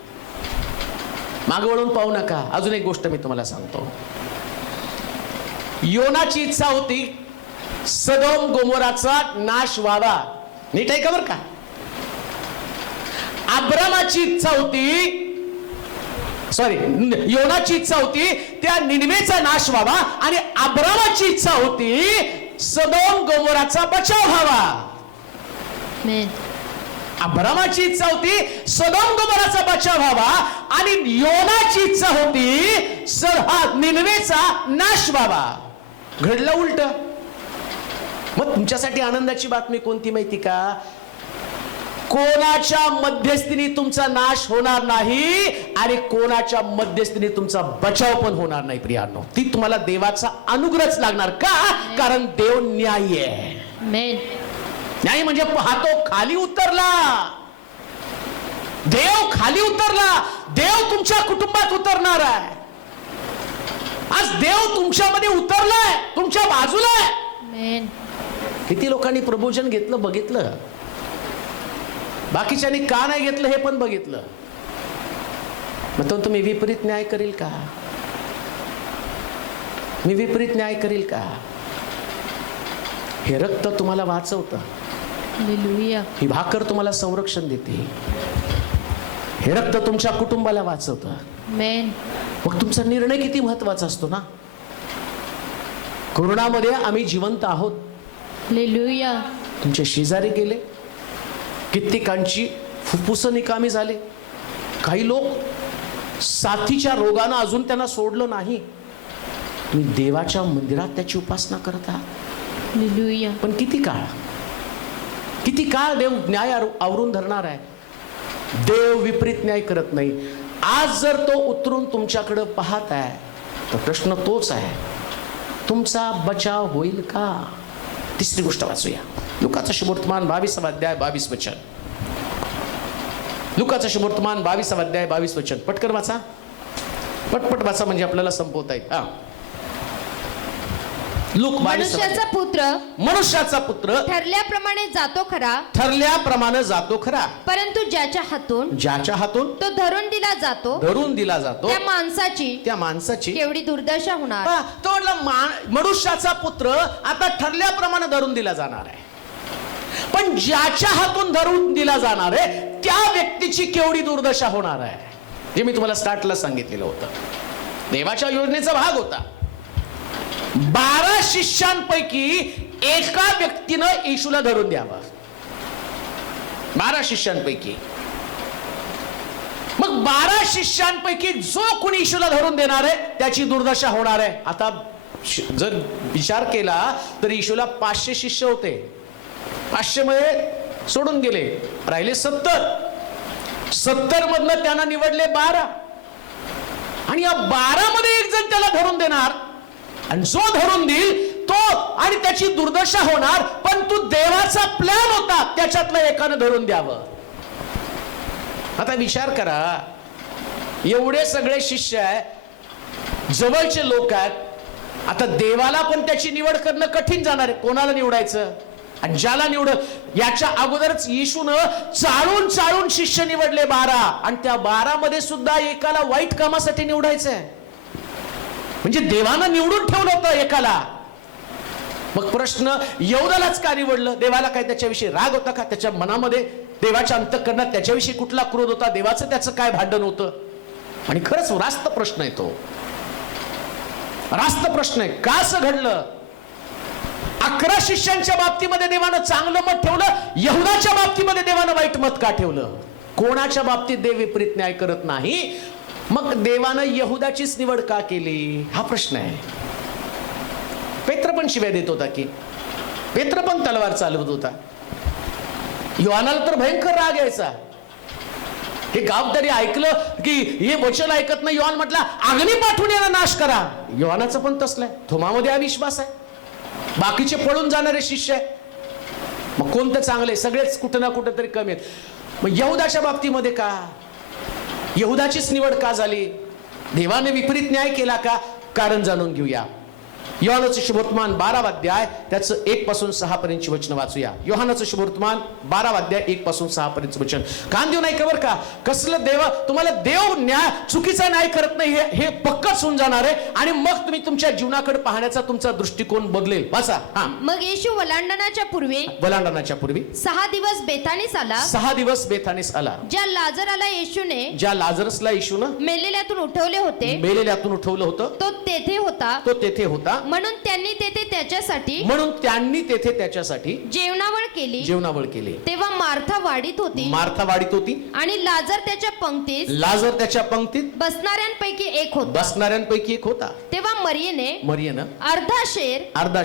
माग वळून पाहू नका. अजून एक गोष्ट मी तुम्हाला सांगतो. योनाची इच्छा होती सदोम गोमोराचा नाश व्हावा. नीट आहे का बरं का? अब्रामाची इच्छा होती, योनाची इच्छा होती त्या निनवेचा नाश व्हावा, आणि अब्रामाची इच्छा होती सदोम गोमोराचा बचाव व्हावा. अब्रामाची इच्छा होती सदोम गोमोराचा बचाव व्हावा, आणि योनाची इच्छा होती निनवेचा नाश व्हावा. घडलं उलट. मग तुमच्यासाठी आनंदाची बातमी कोणती माहिती का? कोणाच्या मध्यस्थीने तुमचा नाश होणार नाही, आणि कोणाच्या मध्यस्थीने तुमचा बचाव पण होणार नाही प्रियांनो. ती तुम्हाला देवाचा अनुग्रहच लागणार. का? कारण देव न्यायी आहे. न्याय म्हणजे पाहतो खाली उतरला. देव खाली उतरला. देव तुमच्या कुटुंबात उतरणार आहे. आज देव तुमच्यामध्ये उतरलाय, तुमच्या बाजूला आहे. किती लोकांनी प्रबोधन घेतलं बघितलं. बाकीच्यांनी का नाही घेतलं हे पण बघितलं. मग तो तुम्ही विपरीत न्याय करील का? मी विपरीत न्याय करील का? हे रक्त तुम्हाला वाचवतं. ही भाकर तुम्हाला संरक्षण देते. हे रक्त तुमच्या कुटुंबाला वाचवतं. मग तुमचा निर्णय किती महत्वाचा असतो ना. कोरोनामध्ये आम्ही जिवंत आहोत. तुमचे शेजारी गेले, कित्येकांची फुफ्फुस निकामी झाले. काही लोक साथीच्या रोगानं अजून त्यांना सोडलं नाही. तुम्ही देवाच्या मंदिरात त्याची उपासना करत आहात. पण किती काळ देव न्याय आवरून धरणार आहे? देव विपरीत न्याय करत नाही. आज जर तो उतरून तुमच्याकडे पाहत आहे तर प्रश्न तोच आहे, तुमचा बचाव होईल का? तिसरी गोष्ट वाचूया. लुकाचा शुभवर्तमान 22 अध्याय 22 वचन. लुकाचा शुभवर्तमान 22 अध्याय 22 वचन. पटकन वाचा. पटपट वाचा म्हणजे आपल्याला संपवता येईल. मनुष्याचा पुत्र ठरल्याप्रमाणे जातो खरा, परंतु ज्याच्या हातून तो धरून दिला जातो त्या माणसाची केवढी दुर्दशा होणार. तो मनुष्याचा पुत्र आता ठरल्याप्रमाणे धरून दिला जाणार आहे, पण ज्याच्या हातून धरून दिला जाणार आहे त्या व्यक्तीची केवढी दुर्दशा होणार आहे. हे मी तुम्हाला स्टार्टला सांगितलेलं होतं. देवाच्या योजनेचा भाग होता. 12 शिष्यांपैकी एका व्यक्तीनं येशूला धरून द्यावं. 12 शिष्यांपैकी. मग मग 12 शिष्यांपैकी जो कोणी येशूला धरून देणार आहे त्याची दुर्दशा होणार आहे. आता जर विचार केला तर येशूला 500 शिष्य होते. 500 मध्ये सोडून गेले, राहिले 70 मधनं त्यांना निवडले 12. आणि या 12 मध्ये एक जण त्याला धरून देणार, आणि जो धरून देईल तो, आणि त्याची दुर्दशा होणार. पण तू देवाचा प्लॅन होता त्याच्यातलं एकानं धरून द्यावं. आता विचार करा, एवढे सगळे शिष्य आहे, जवळचे लोक आहेत. आता देवाला पण त्याची निवड करणं कठीण जाणार आहे. कोणाला निवडायचं? आणि ज्याला निवड, याच्या अगोदरच येशूनं चाळून चाळून शिष्य निवडले 12, आणि त्या 12 मध्ये सुद्धा एकाला वाईट कामासाठी निवडायचंय. म्हणजे देवानं निवडून ठेवलं होतं एकाला. मग प्रश्न, यहूदालाच का निवडलं? देवाला काय त्याच्याविषयी राग होता का? त्याच्या मनामध्ये, देवाच्या अंतःकरणात त्याच्याविषयी कुठला क्रोध होता? देवाचं त्याचं काय भांडण होतं? आणि खरंच रास्त प्रश्न आहे तो, रास्त प्रश्न आहे. का असं घडलं? 11 शिष्यांच्या बाबतीमध्ये देवानं चांगलं मत ठेवलं, यहूदाच्या बाबतीमध्ये देवानं वाईट मत का ठेवलं? कोणाच्या बाबतीत देव विपरीत न्याय करत नाही. मग देवानं यहूदाचीच निवड का केली? हा प्रश्न आहे. पेत्र पण शिव्या देत होता की, पेत्र पण तलवार चालवत होता. योहानाला तर भयंकर राग यायचा. हे गाव तरी ऐकलं की हे वचन ऐकत नाही, योहान म्हटला अग्नी पाठवून याला नाश करा. योहानाचं पण तसलंय, थोमामध्ये अविश्वास आहे, बाकीचे पळून जाणारे शिष्य आहे. मग कोणतं चांगले? सगळेच कुठं ना कुठं तरी कमी आहेत. मग यहूदाच्या बाबतीमध्ये का? यहूदाचीच निवड का झाली? देवाने विपरीत न्याय केला का? कारण जाणून घेऊया. योहानाचं शुभवर्तमान 12वा अध्याय त्याचं 1 पासून 6 पर्यंतची वचन वाचूया. योहानाचं शुभवर्तमान 12वा अध्याय 1 पासून 6 पर्यंतचं वचन. कान देऊ नाही, खबर का? कसलं देव, तुम्हाला देव न्याय, चुकीचा न्याय करत नाही हे पक्कच होऊन जाणार आहे. आणि मग तुम्ही तुमच्या जीवनाकडे पाहण्याचा तुमचा दृष्टिकोन बदलेल. वाचा. हा. मग येशू वलांडणाच्या पूर्वी 6 दिवस बेथानीस आला. 6 दिवस बेथानीस आला. ज्या लाजराला येशूनं मेलेल्यातून उठवले होते, तो तेथे होता. म्हणून त्यांनी तेथे त्याच्यासाठी जेवणावळ केली. तेव्हा मार्था वाढीत होती आणि लाजर त्याच्या पंक्तीत बसणाऱ्यांपैकी एक होता. तेव्हा मरियेने अर्धा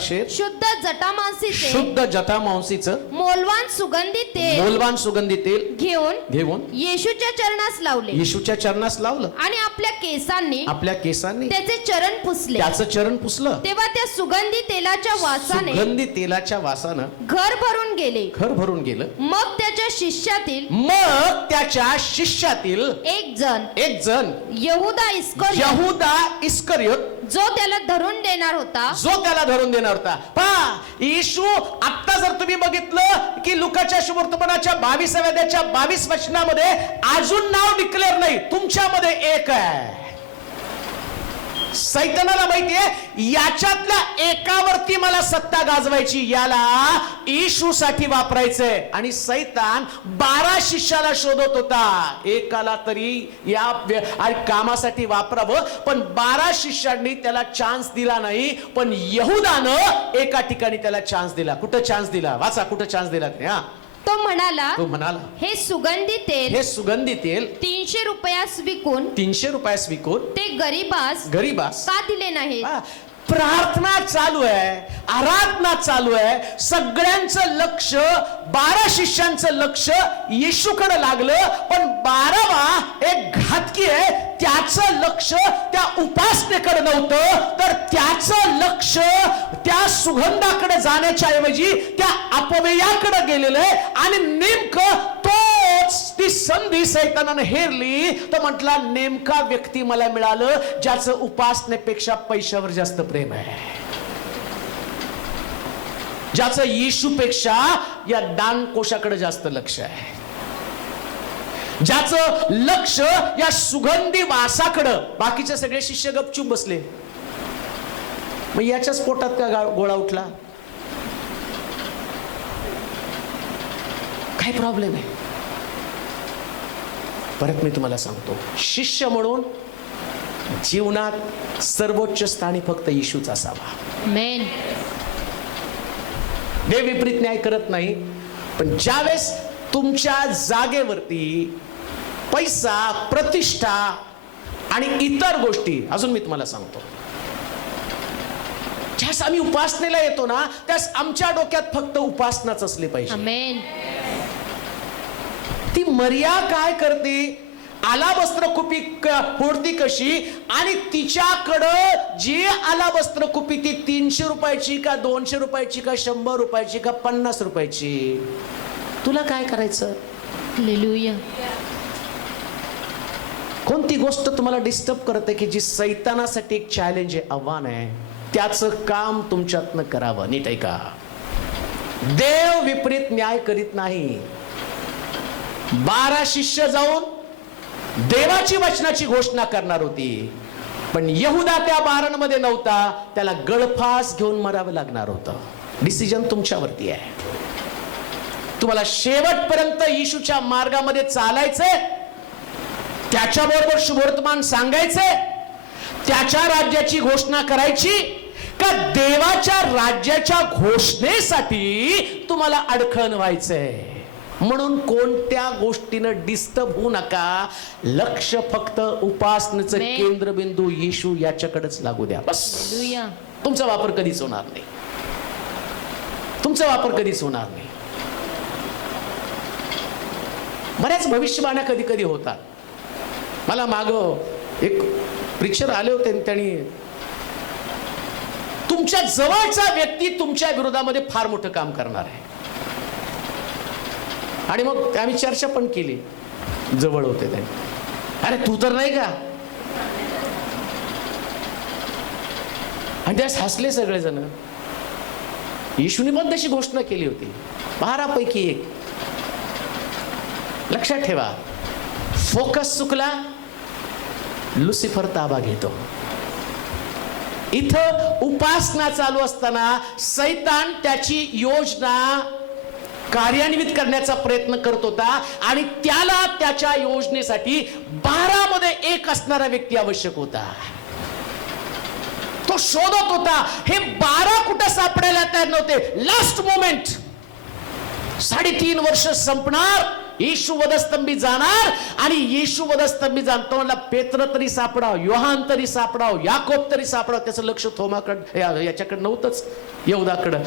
शेर शुद्ध जटामांसीचं मौल्यवान सुगंधी तेल घेऊन येशूच्या चरणास लावलं आणि आपल्या केसांनी त्याचे चरण पुसलं. तेव्हा त्या सुगंधी तेलाच्या वासानं घर भरून गेलं. मग त्याच्या शिष्यातील एक जण यहूदा इस्करियोत जो त्याला धरून देणार होता. पहा, येशू आता जर तुम्ही बघितलं की लुकाच्या शुभवर्तमानाच्या 22व्या अध्यायाच्या 22 वचनामध्ये अजून नाव डिक्लेअर नाही, तुमच्यामध्ये एक आहे. सैतानाला माहितीये याच्यातल्या एकावरती मला सत्ता गाजवायची, याला येशूसाठी वापरायचंय. आणि सैतान 12 शिष्याला शोधत होता, एकाला तरी या कामासाठी वापरावं. पण 12 शिष्यांनी त्याला चान्स दिला नाही. पण यहूदानं एका ठिकाणी त्याला चान्स दिला. कुठं चान्स दिला? वाचा, कुठं चान्स दिला ते. हा. तो म्हणाला हे सुगंधी तेल 300 रुपयास विकून ते गरीबास का दिले नाही? प्रार्थना चालू आहे, आराधना चालू आहे, सगळ्यांचं लक्ष, 12 शिष्यांचं लक्ष येशूकडे लागलं. पण 12वा एक घातकी आहे, त्याचं लक्ष त्या उपासनेकडे नव्हतं, तर त्याचं लक्ष त्या सुगंधाकडे जाण्याच्या ऐवजी त्या अपव्ययाकडे गेलेलं आहे. आणि नेमकं ती संधी सैतानाने हेरली. तर म्हटला नेमका व्यक्ती मला मिळालं ज्याचं उपासनेपेक्षा पैशावर जास्त प्रेम आहे, ज्याचं येशूपेक्षा या दानकोशाकडे जास्त लक्ष आहे, ज्याचं लक्ष या सुगंधी वासाकडे. बाकीचे सगळे शिष्य गपचूप बसले. मग याच्याच पोटात का गोळा उठला? काय प्रॉब्लेम आहे? परत मी तुम्हाला सांगतो, शिष्य म्हणून जीवनात सर्वोच्च स्थानी फक्त येशूच असावा. आमेन. देव विपरीत न्याय करत नाही. पण ज्यावेळेस तुमच्या जागेवरती पैसा, प्रतिष्ठा आणि इतर गोष्टी. अजून मी तुम्हाला सांगतो, ज्यास आम्ही उपासनेला येतो ना, त्यास आमच्या डोक्यात फक्त उपासनाच असली पाहिजे. आमेन. ती मर्या काय करते, आलाबस्त्र कुपी फोडती कशी, आणि तिच्याकडं जी आलाबस्त्र कुपी ती 300 रुपयाची का 200 रुपयाची का 100 रुपयाची का 50 रुपयाची, तुला काय करायचं? हालेलुया. कोणती गोष्ट तुम्हाला डिस्टर्ब करते की जी सैतानासाठी एक चॅलेंज आहे, आव्हान आहे, त्याचं काम तुमच्यातनं करावं. नीट ऐका, देव विपरीत न्याय करीत नाही. 12 शिष्य जाऊन देवाची वचनाची घोषणा करणार होती, पण यहुदा त्या 12 मध्ये नव्हता, त्याला गळफास घेऊन मरावं लागणार होतं. डिसिजन तुमच्यावरती आहे. तुम्हाला शेवटपर्यंत येशूच्या मार्गामध्ये चालायचंय, त्याच्याबरोबर शुभवर्तमान सांगायचंय, त्याच्या राज्याची घोषणा करायची, का देवाच्या राज्याच्या घोषणेसाठी तुम्हाला अडखळण व्हायचंय. म्हणून कोणत्या गोष्टीनं डिस्टर्ब होऊ नका. लक्ष फक्त उपासनेचं केंद्रबिंदू येशू याच्याकडेच लागू द्या. बस. हालेलुया. तुमचा वापर कधीच होणार नाही. तुमचा वापर कधीच होणार नाही. बऱ्याच भविष्यवाण्या कधी कधी होतात. मला माग एक प्रिक्चर आले होते, त्यांनी तुमच्या जवळचा व्यक्ती तुमच्या विरोधामध्ये फार मोठं काम करणार आहे, आणि मग आम्ही चर्चा पण केली. जवळ होते ते, अरे तू तर नाही का, आणि त्यास हसले सगळेजण. येशूने पण तशी घोषणा केली होती, 12 पैकी 1. लक्षात ठेवा, फोकस चुकला, लुसिफर ताबा घेतो. इथं उपासना चालू असताना सैतान त्याची योजना कार्यान्वित करण्याचा प्रयत्न करत होता, आणि त्याला त्याच्या योजनेसाठी 12 मध्ये 1 असणारा व्यक्ती आवश्यक होता. तो शोधत होता. हे 12 कुठं सापडायला तयार नव्हते. लास्ट मोमेंट, 3.5 वर्ष संपणार, येशू वधस्तंभी जाणार, आणि येशू वधस्तंभी जाणतो म्हणला पेत्र तरी सापडाव, योहान तरी सापडाव, याकोब तरी सापडाव. त्याचं लक्ष थोमाकडे, याच्याकडे नव्हतंच, यहुदाकडं.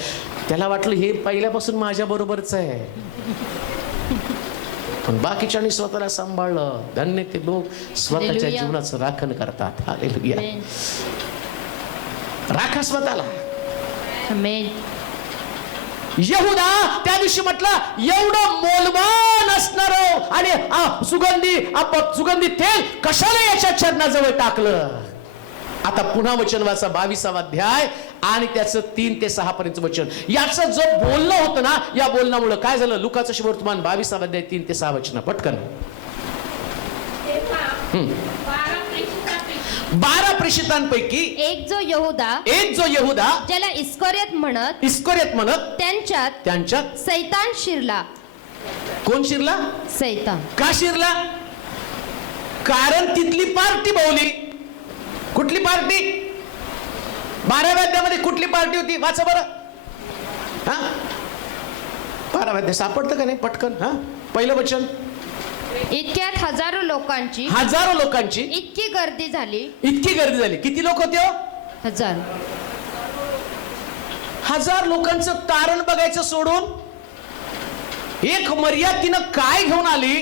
त्याला वाटलं हे पहिल्यापासून माझ्या बरोबरच आहे, पण बाकीच्यांनी स्वतःला सांभाळलं. धन्य ते लोक स्वतःच्या जीवनाचं राखण करतात. हालेलुया. राखा स्वतःला. आमेन. यहुदा त्या दिवशी म्हटलं, एवढं मोलवान असणार आणि सुगंधी तेल कशाला याच्या चरणाजवळ टाकलं. आता पुन्हा वचन वाचा, 22वा अध्याय आणि त्याचं 3 ते 6 पर्यंत वचन. याचं जो बोलणं होतं ना, या बोलण्यामुळे काय झालं, लुकाचं शुभवर्तमान 22वा अध्याय 3 ते 6 वचन पटकन. 12 प्रेषितांपैकी एक जो यहुदा ज्याला इस्करियत म्हणत त्यांच्यात सैतान शिरला. कोण शिरला? सैतान. का शिरला? कारण तिथली पार्टी बोवली. कुठली पार्टी? 12व्या अध्यायामध्ये कुठली पार्टी होती? वाचा बरं. 12व्या अध्याय सापडतं का नाही पटकन? पहिलं वचन. इतक्यात हजारो लोकांची इतकी गर्दी झाली. किती लोक होते? 1000. 1000 लोकांचं कारण बघायचं सोडून एक मर्या तिनं काय घेऊन आली,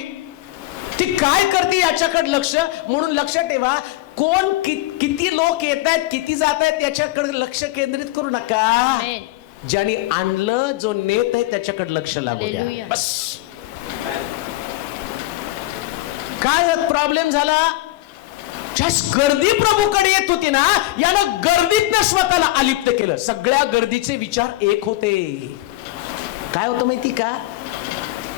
ती काय करते याच्याकडे लक्ष. म्हणून लक्षात ठेवा, कोण किती लोक येत आहेत, किती जात आहेत याच्याकडे लक्ष केंद्रित करू नका. ज्याने आणलं, जो नेत आहे त्याच्याकडे लक्ष लागू द्या. बस. काय प्रॉब्लेम झाला? गर्दी प्रभूकडे येत होती ना, यानं गर्दीतनं स्वतःला अलिप्त केलं. सगळ्या गर्दीचे विचार एक होते. काय होतं माहिती का?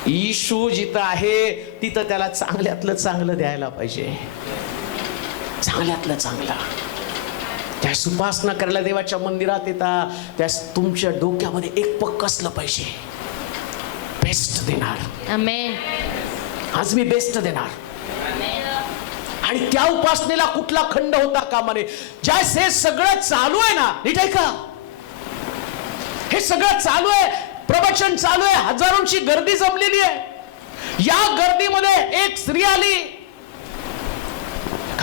येशू जिथं आहे तिथं त्याला चांगल्यातलं चांगलं द्यायला पाहिजे. चांगल्यातलं चांगलं. त्यास उपासना करायला देवाच्या मंदिरात येता, त्यास तुमच्या डोक्यामध्ये एक पक्क असलं पाहिजे, बेस्ट देणार. आमेन. आज मी बेस्ट देणार. आणि त्या उपासनेला कुठला खंड होता कामा नये. ज्यास हे सगळं चालू आहे ना, नीट आहे का, हे सगळं चालू आहे, प्रवचन चालू आहे, हजारोंची गर्दी जमलेली आहे. या गर्दीमध्ये एक स्त्री आली,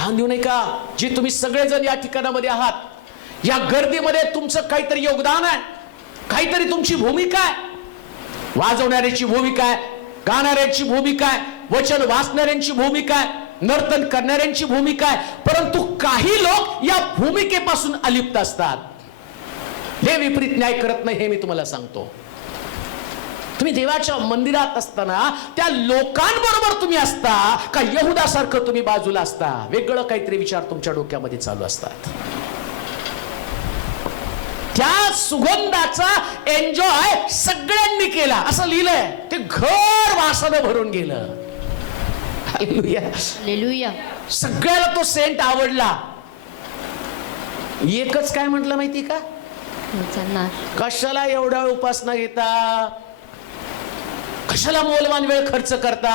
उदाहरण देऊ नये का? जे तुम्ही सगळेजण या ठिकाणामध्ये आहात, या गर्दीमध्ये तुमचं काहीतरी योगदान आहे, काहीतरी तुमची भूमिका आहे. वाजवणाऱ्याची भूमिका आहे, गाणाऱ्यांची भूमिका आहे, वचन वाचणाऱ्यांची भूमिका आहे, नर्तन करणाऱ्यांची भूमिका आहे. परंतु काही लोक या भूमिकेपासून अलिप्त असतात. हे विपरीत न्याय करत नाही, हे मी तुम्हाला सांगतो. तुम्ही देवाच्या मंदिरात असताना त्या लोकांबरोबर तुम्ही असता का यहुदासारखं तुम्ही बाजूला असता? वेगळं काहीतरी विचार तुमच्या डोक्यामध्ये चालू असतात. त्या सुगंधाचा एन्जॉय सगळ्यांनी केला असं लिहिलंय. ते घर वासानं भरून गेलं. Hallelujah, hallelujah. सगळ्याला तो सेंट आवडला. एकच काय म्हटलं माहिती का? कशाला एवढा उपासना घेता, कशाला मौल्यवान वेळ खर्च करता?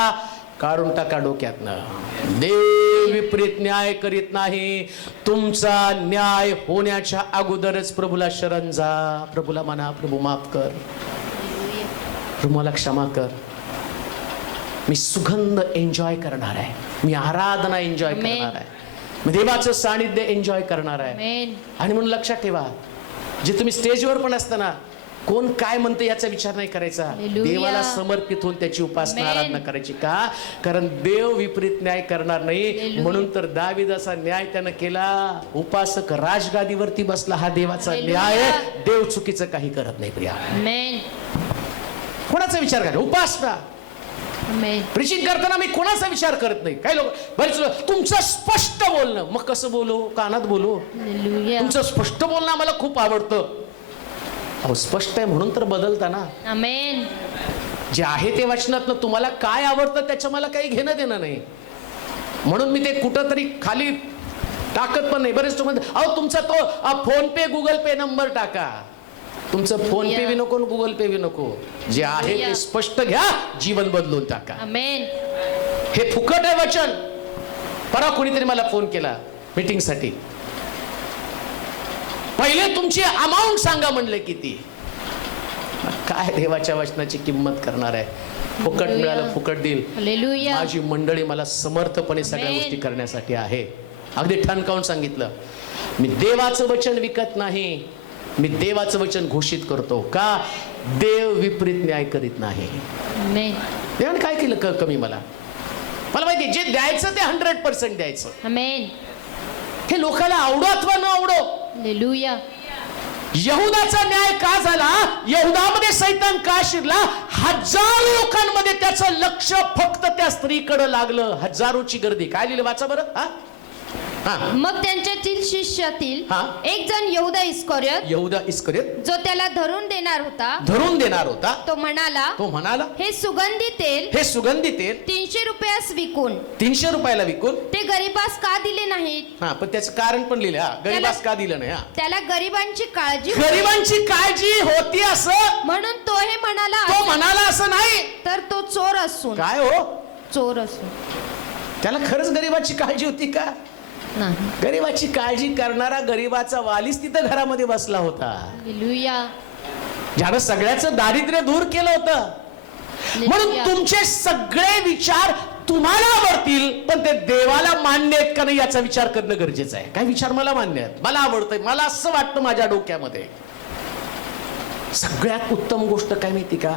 काढून टाका डोक्यातनं. देव विपरीत न्याय करीत नाही. तुमचा न्याय होण्याच्या अगोदरच प्रभूला शरण जा. प्रभूला म्हणा, प्रभू माफ कर, प्रभू मला क्षमा कर. मी सुगंध एन्जॉय करणार आहे, मी आराधना एन्जॉय करणार आहे, मी देवाचं सानिध्य एन्जॉय करणार आहे. आणि म्हणून लक्षात ठेवा, जे तुम्ही स्टेजवर पण असताना कोण काय म्हणते याचा विचार नाही करायचा. देवाला समर्पित होऊन त्याची उपासना आराधना करायची. का? कारण देव विपरीत न्याय करणार नाही. म्हणून तर दाविदाचा न्याय त्यानं केला. उपासक राजगादीवरती बसला, हा देवाचा न्याय. देव चुकीचं काही करत नाही प्रिया. कोणाचा विचार करा? उपासना प्रीचिंग करताना मी कोणाचा विचार करत नाही. काही लोक बरेच तुमचं स्पष्ट बोलणं, मग कसं बोलू? कानात बोलू? तुमचं स्पष्ट बोलणं आम्हाला खूप आवडतं. अहो स्पष्ट आहे म्हणून तर बदलता ना. आमेन. जे आहे ते वचनातनं तुम्हाला काय आवडतं त्याचं मला काही घेणं देणं नाही. म्हणून मी ते कुठं तरी खाली टाकत पण नाही. बरेच म्हणतात अहो तुमचा तो फोन पे गुगल पे नंबर टाका. तुमचं फोन पे बी नको, गुगल पे बी नको. जे आहे ते स्पष्ट घ्या, जीवन बदलून टाका. आमेन. हे फुकट आहे वचन. परवा कोणीतरी मला फोन केला मीटिंगसाठी. पहिले तुमची अमाऊंट सांगा म्हणले किती. काय देवाच्या वचनाची किंमत करणार आहे? फुकट मिळालं फुकट देईल. माझी मंडळी मला समर्थपणे सगळ्या गोष्टी करण्यासाठी आहे. अगदी ठणकावून सांगितलं, मी देवाचं वचन विकत नाही, मी देवाचं वचन घोषित करतो. का? देव विपरीत न्याय करीत नाही. देवाने काय केलं कमी? मला माहिती, जे द्यायचं ते 100% द्यायचं. आमेन. हे लोकांना आवडो अथवा न आवडो. हालेलुया. यहुदाचा न्याय का झाला? यहुदामध्ये सैतान का शिरला? हजारो लोकांमध्ये त्याचं लक्ष फक्त त्या स्त्रीकडे लागलं. हजारोची गर्दी. काय लिहिलं वाचा बरं. मग त्यांच्यातील शिष्यातील एक जण यहुदा इस्करियोत, जो त्याला धरून देणार होता, तो म्हणाला हे सुगंधी तेल 300 रुपयास विकून 300 रुपयाला विकून ते गरीबास का दिले नाहीत? पण त्याचं कारण पण लिहिलं. गरीबास का दिलं नाही? त्याला गरिबांची काळजी होती असं म्हणून तो म्हणाला असं नाही, तर तो चोर असून. काय हो? चोर असून त्याला खरंच गरीबाची काळजी होती का? नाही. गरीबाची काळजी करणारा गरीबाचा वालीच तिथं घरामध्ये बसला होता. हालेलुया. ज्यानं सगळ्याचं दारिद्र्य दूर केलं होतं. म्हणून तुमचे सगळे विचार तुम्हाला आवडतील, पण ते देवाला मान्य आहेत का नाही याचा विचार करणं गरजेचं आहे. काही विचार मला मान्य आहेत, मला आवडतंय, मला असं वाटतं माझ्या डोक्यामध्ये. सगळ्यात उत्तम गोष्ट काय माहिती का?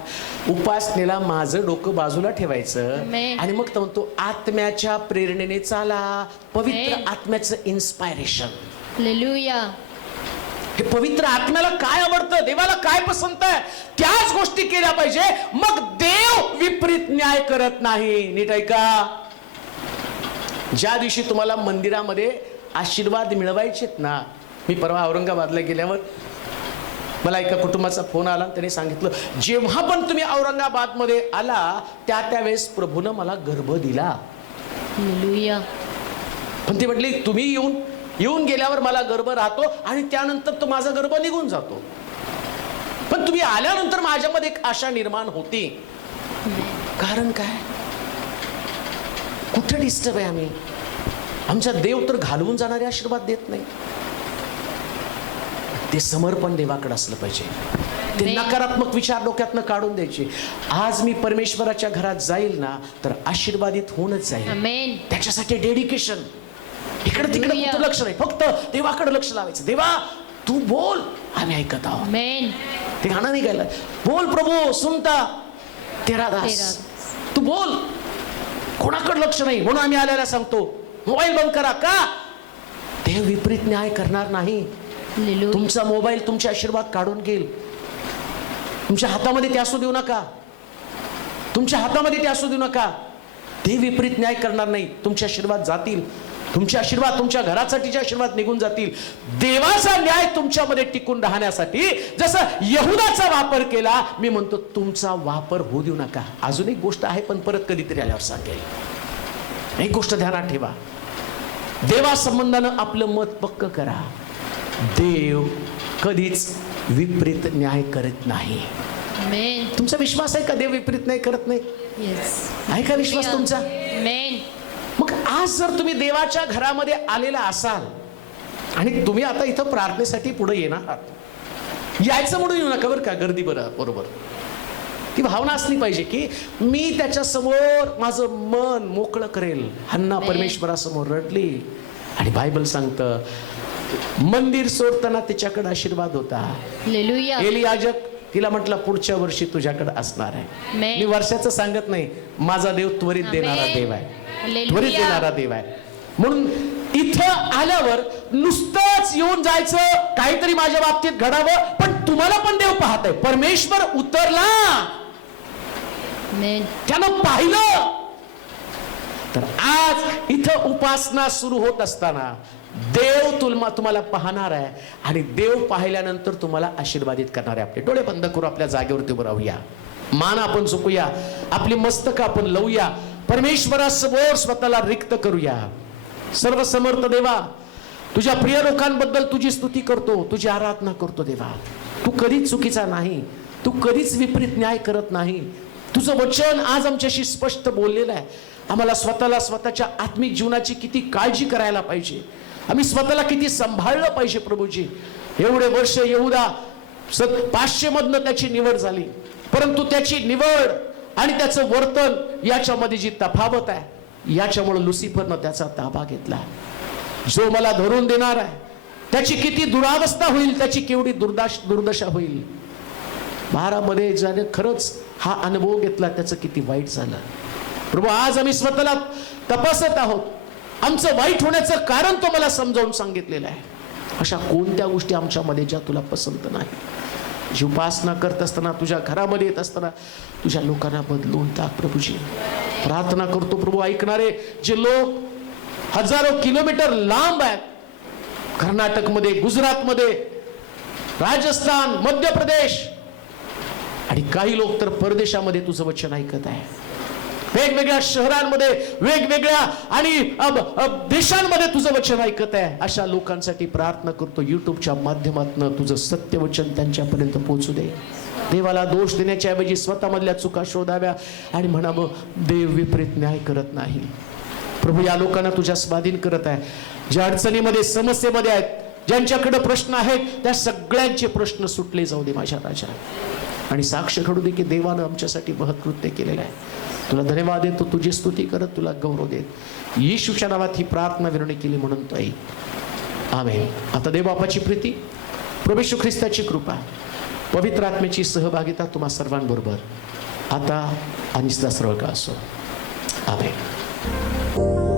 उपासनेला माझं डोकं बाजूला ठेवायचं आणि मग तो आत्म्याच्या प्रेरणेने चाला. पवित्र आत्म्याचं इन्स्पायरेशन. हालेलुया. हे पवित्र आत्म्याला काय आवडतं, देवाला काय पसंत आहे, त्याच गोष्टी केल्या पाहिजे. मग देव विपरीत न्याय करत नाही. नीट ऐका. ज्या दिवशी तुम्हाला मंदिरामध्ये आशीर्वाद मिळवायचेत ना, मी परवा औरंगाबादला गेल्यावर मला एका कुटुंबाचा फोन आला. त्याने सांगितलं जेव्हा पण तुम्ही औरंगाबादमध्ये आला त्यावेळेस प्रभूनं मला गर्भ दिला. हालेलुया. पण ती म्हटली तुम्ही येऊन गेल्यावर मला गर्भ राहतो आणि त्यानंतर तो माझा गर्भ निघून जातो. पण तुम्ही आल्यानंतर माझ्यामध्ये एक आशा निर्माण होती. कारण काय? कुठे डिस्टर्ब आहे आम्ही? आमचा देव तर घालवून जाणारे आशीर्वाद देत नाही. ते समर्पण देवाकडे असलं पाहिजे. ते नकारात्मक विचार डोक्यातनं काढून द्यायचे. आज मी परमेश्वराच्या घरात जाईल ना तर आशीर्वादित होऊनच जाईल. आमेन. त्याच्यासाठी डेडिकेशन. इकडे तिकडे कुठं लक्ष नाही, फक्त देवाकडे लक्ष लावायचं. देवा तू बोल, आम्ही ऐकत आहोत. आमेन. ते गाणं नाही गायलं, बोल प्रभू सुनता तेरा दास, तू बोल. कोणाकडे लक्ष नाही म्हणून आम्ही आल्याला सांगतो मोबाईल बंद करा. का? देव विपरीत न्याय करणार नाही. तुमचा मोबाईल तुमचे आशीर्वाद काढून घेईल. तुमच्या हातामध्ये ते असू देऊ नका, तुमच्या हातामध्ये ते असू देऊ नका. देव विपरीत न्याय करणार नाही. तुमचे आशीर्वाद जातील, तुमचे आशीर्वाद तुमच्या घरासाठीचे आशीर्वाद निघून जातील. देवाचा न्याय तुमच्यामध्ये टिकून राहण्यासाठी जसं यहुदाचा वापर केला, मी म्हणतो तुमचा वापर होऊ देऊ नका. अजून एक गोष्ट आहे, पण परत कधीतरी आल्यावर सांगेल. एक गोष्ट ध्यानात ठेवा, देवा संबंधानं आपलं मत पक्क करा. देव कधीच विपरीत न्याय करत नाही. आमेन. तुमचा विश्वास आहे का देव विपरीत न्याय करत नाही? येस. आहे का विश्वास तुमचा? आमेन. मग आज जर तुम्ही देवाच्या घरामध्ये आलेला असाल आणि तुम्ही आता इथं प्रार्थनेसाठी पुढे येणार आहात, यायचं म्हणून येऊ नका बरं का, गर्दी बरोबर. ती भावना असली पाहिजे की मी त्याच्या समोर माझं मन मोकळं करेल. हन्ना परमेश्वरासमोर रडली आणि बायबल सांगतं मंदिर सोडताना तिच्याकडे आशीर्वाद होता. हालेलुया. एली याजक तिला म्हटलं पुढच्या वर्षी तुझ्याकडे असणार आहे. आमेन. मी वर्षाचं सांगत नाही, माझा देव त्वरित देणारा आमेन. देव आहे, हालेलुया. त्वरित देणारा देव आहे. म्हणून इथं आल्यावर नुसतंच येऊन जायचं काहीतरी माझ्या बाबतीत घडावं, पण तुम्हाला पण देव पाहतोय. परमेश्वर उतरला, आमेन. त्यानं पाहिलं. तर आज इथं उपासना सुरू होत असताना देव तुम्हाला पाहणार आहे आणि देव पाहिल्यानंतर तुम्हाला आशीर्वादित करणार आहे. आपले डोळे बंद करू, आपल्या जागेवरती उभं राहूया, मान आपण झुकूया, आपली मस्तक आपण लावूया, परमेश्वरासमोर स्वतःला रिक्त करूया. सर्व समर्थ देवा, तुझ्या प्रिय लोकांबद्दल तुझी स्तुती करतो, तुझी आराधना करतो. देवा तू कधीच चुकीचा नाही, तू कधीच विपरीत न्याय करत नाही. तुझं वचन आज आमच्याशी स्पष्ट बोललेलं आहे. आम्हाला स्वतःच्या आत्मिक जीवनाची किती काळजी करायला पाहिजे, आम्ही स्वतःला किती सांभाळलं पाहिजे. प्रभूजी एवढे वर्ष येहुदा 500 मधनं त्याची निवड झाली, परंतु त्याची निवड आणि त्याचं वर्तन याच्यामध्ये जी तफावत आहे, याच्यामुळे लुसिफरनं त्याचा ताबा घेतला. जो मला धरून देणार आहे त्याची किती दुरावस्था होईल, त्याची केवढी दुर्दशा होईल. 12 मध्ये ज्याने खरंच हा अनुभव घेतला त्याचं किती वाईट झालं. प्रभू आज आम्ही स्वतःला तपासत आहोत. आमचं वाईट होण्याचं कारण तो मला समजावून सांगितलेलं आहे. अशा कोणत्या गोष्टी आमच्यामध्ये ज्या तुला पसंत नाही. जी उपासना करत असताना, तुझ्या घरामध्ये येत असताना तुझ्या लोकांना बदलून टाक प्रभूजी. प्रार्थना करतो प्रभू, ऐकणारे जे लोक हजारो किलोमीटर लांब आहेत, कर्नाटकमध्ये, गुजरातमध्ये, राजस्थान, मध्य प्रदेश आणि काही लोक तर परदेशामध्ये तुझं वचन ऐकत आहे. वेगवेगळ्या शहरांमध्ये, वेगवेगळ्या आणि देशांमध्ये तुझं वचन ऐकत आहे. अशा लोकांसाठी प्रार्थना करतो, युट्यूबच्या माध्यमातून तुझं सत्य वचन त्यांच्यापर्यंत पोहोचू दे. देवाला दोष देण्याच्या ऐवजी स्वतःमधल्या चुका शोधाव्या आणि म्हणावं देव विपरीत न्याय करत नाही. प्रभू या लोकांना तुझ्या स्वाधीन करत आहे. ज्या अडचणीमध्ये, समस्येमध्ये आहेत, ज्यांच्याकडे प्रश्न आहेत, त्या सगळ्यांचे प्रश्न सुटले जाऊ दे माझ्या राजा. आणि साक्ष घडू दे की देवानं आमच्यासाठी महत्कृत्य केलेलं आहे. तुला धन्यवाद देतो, तुझी स्तुती करत, तुला गौरव देत. येशूच्या नावात ही प्रार्थना विनवणी केली म्हणून तो ऐक. आमेन. आता देवबापाची प्रीती, प्रभू येशू ख्रिस्ताची कृपा, पवित्र आत्म्याची सहभागिता तुम्हा सर्वांबरोबर आता आणि सदा सर्व काळ असो. आमेन.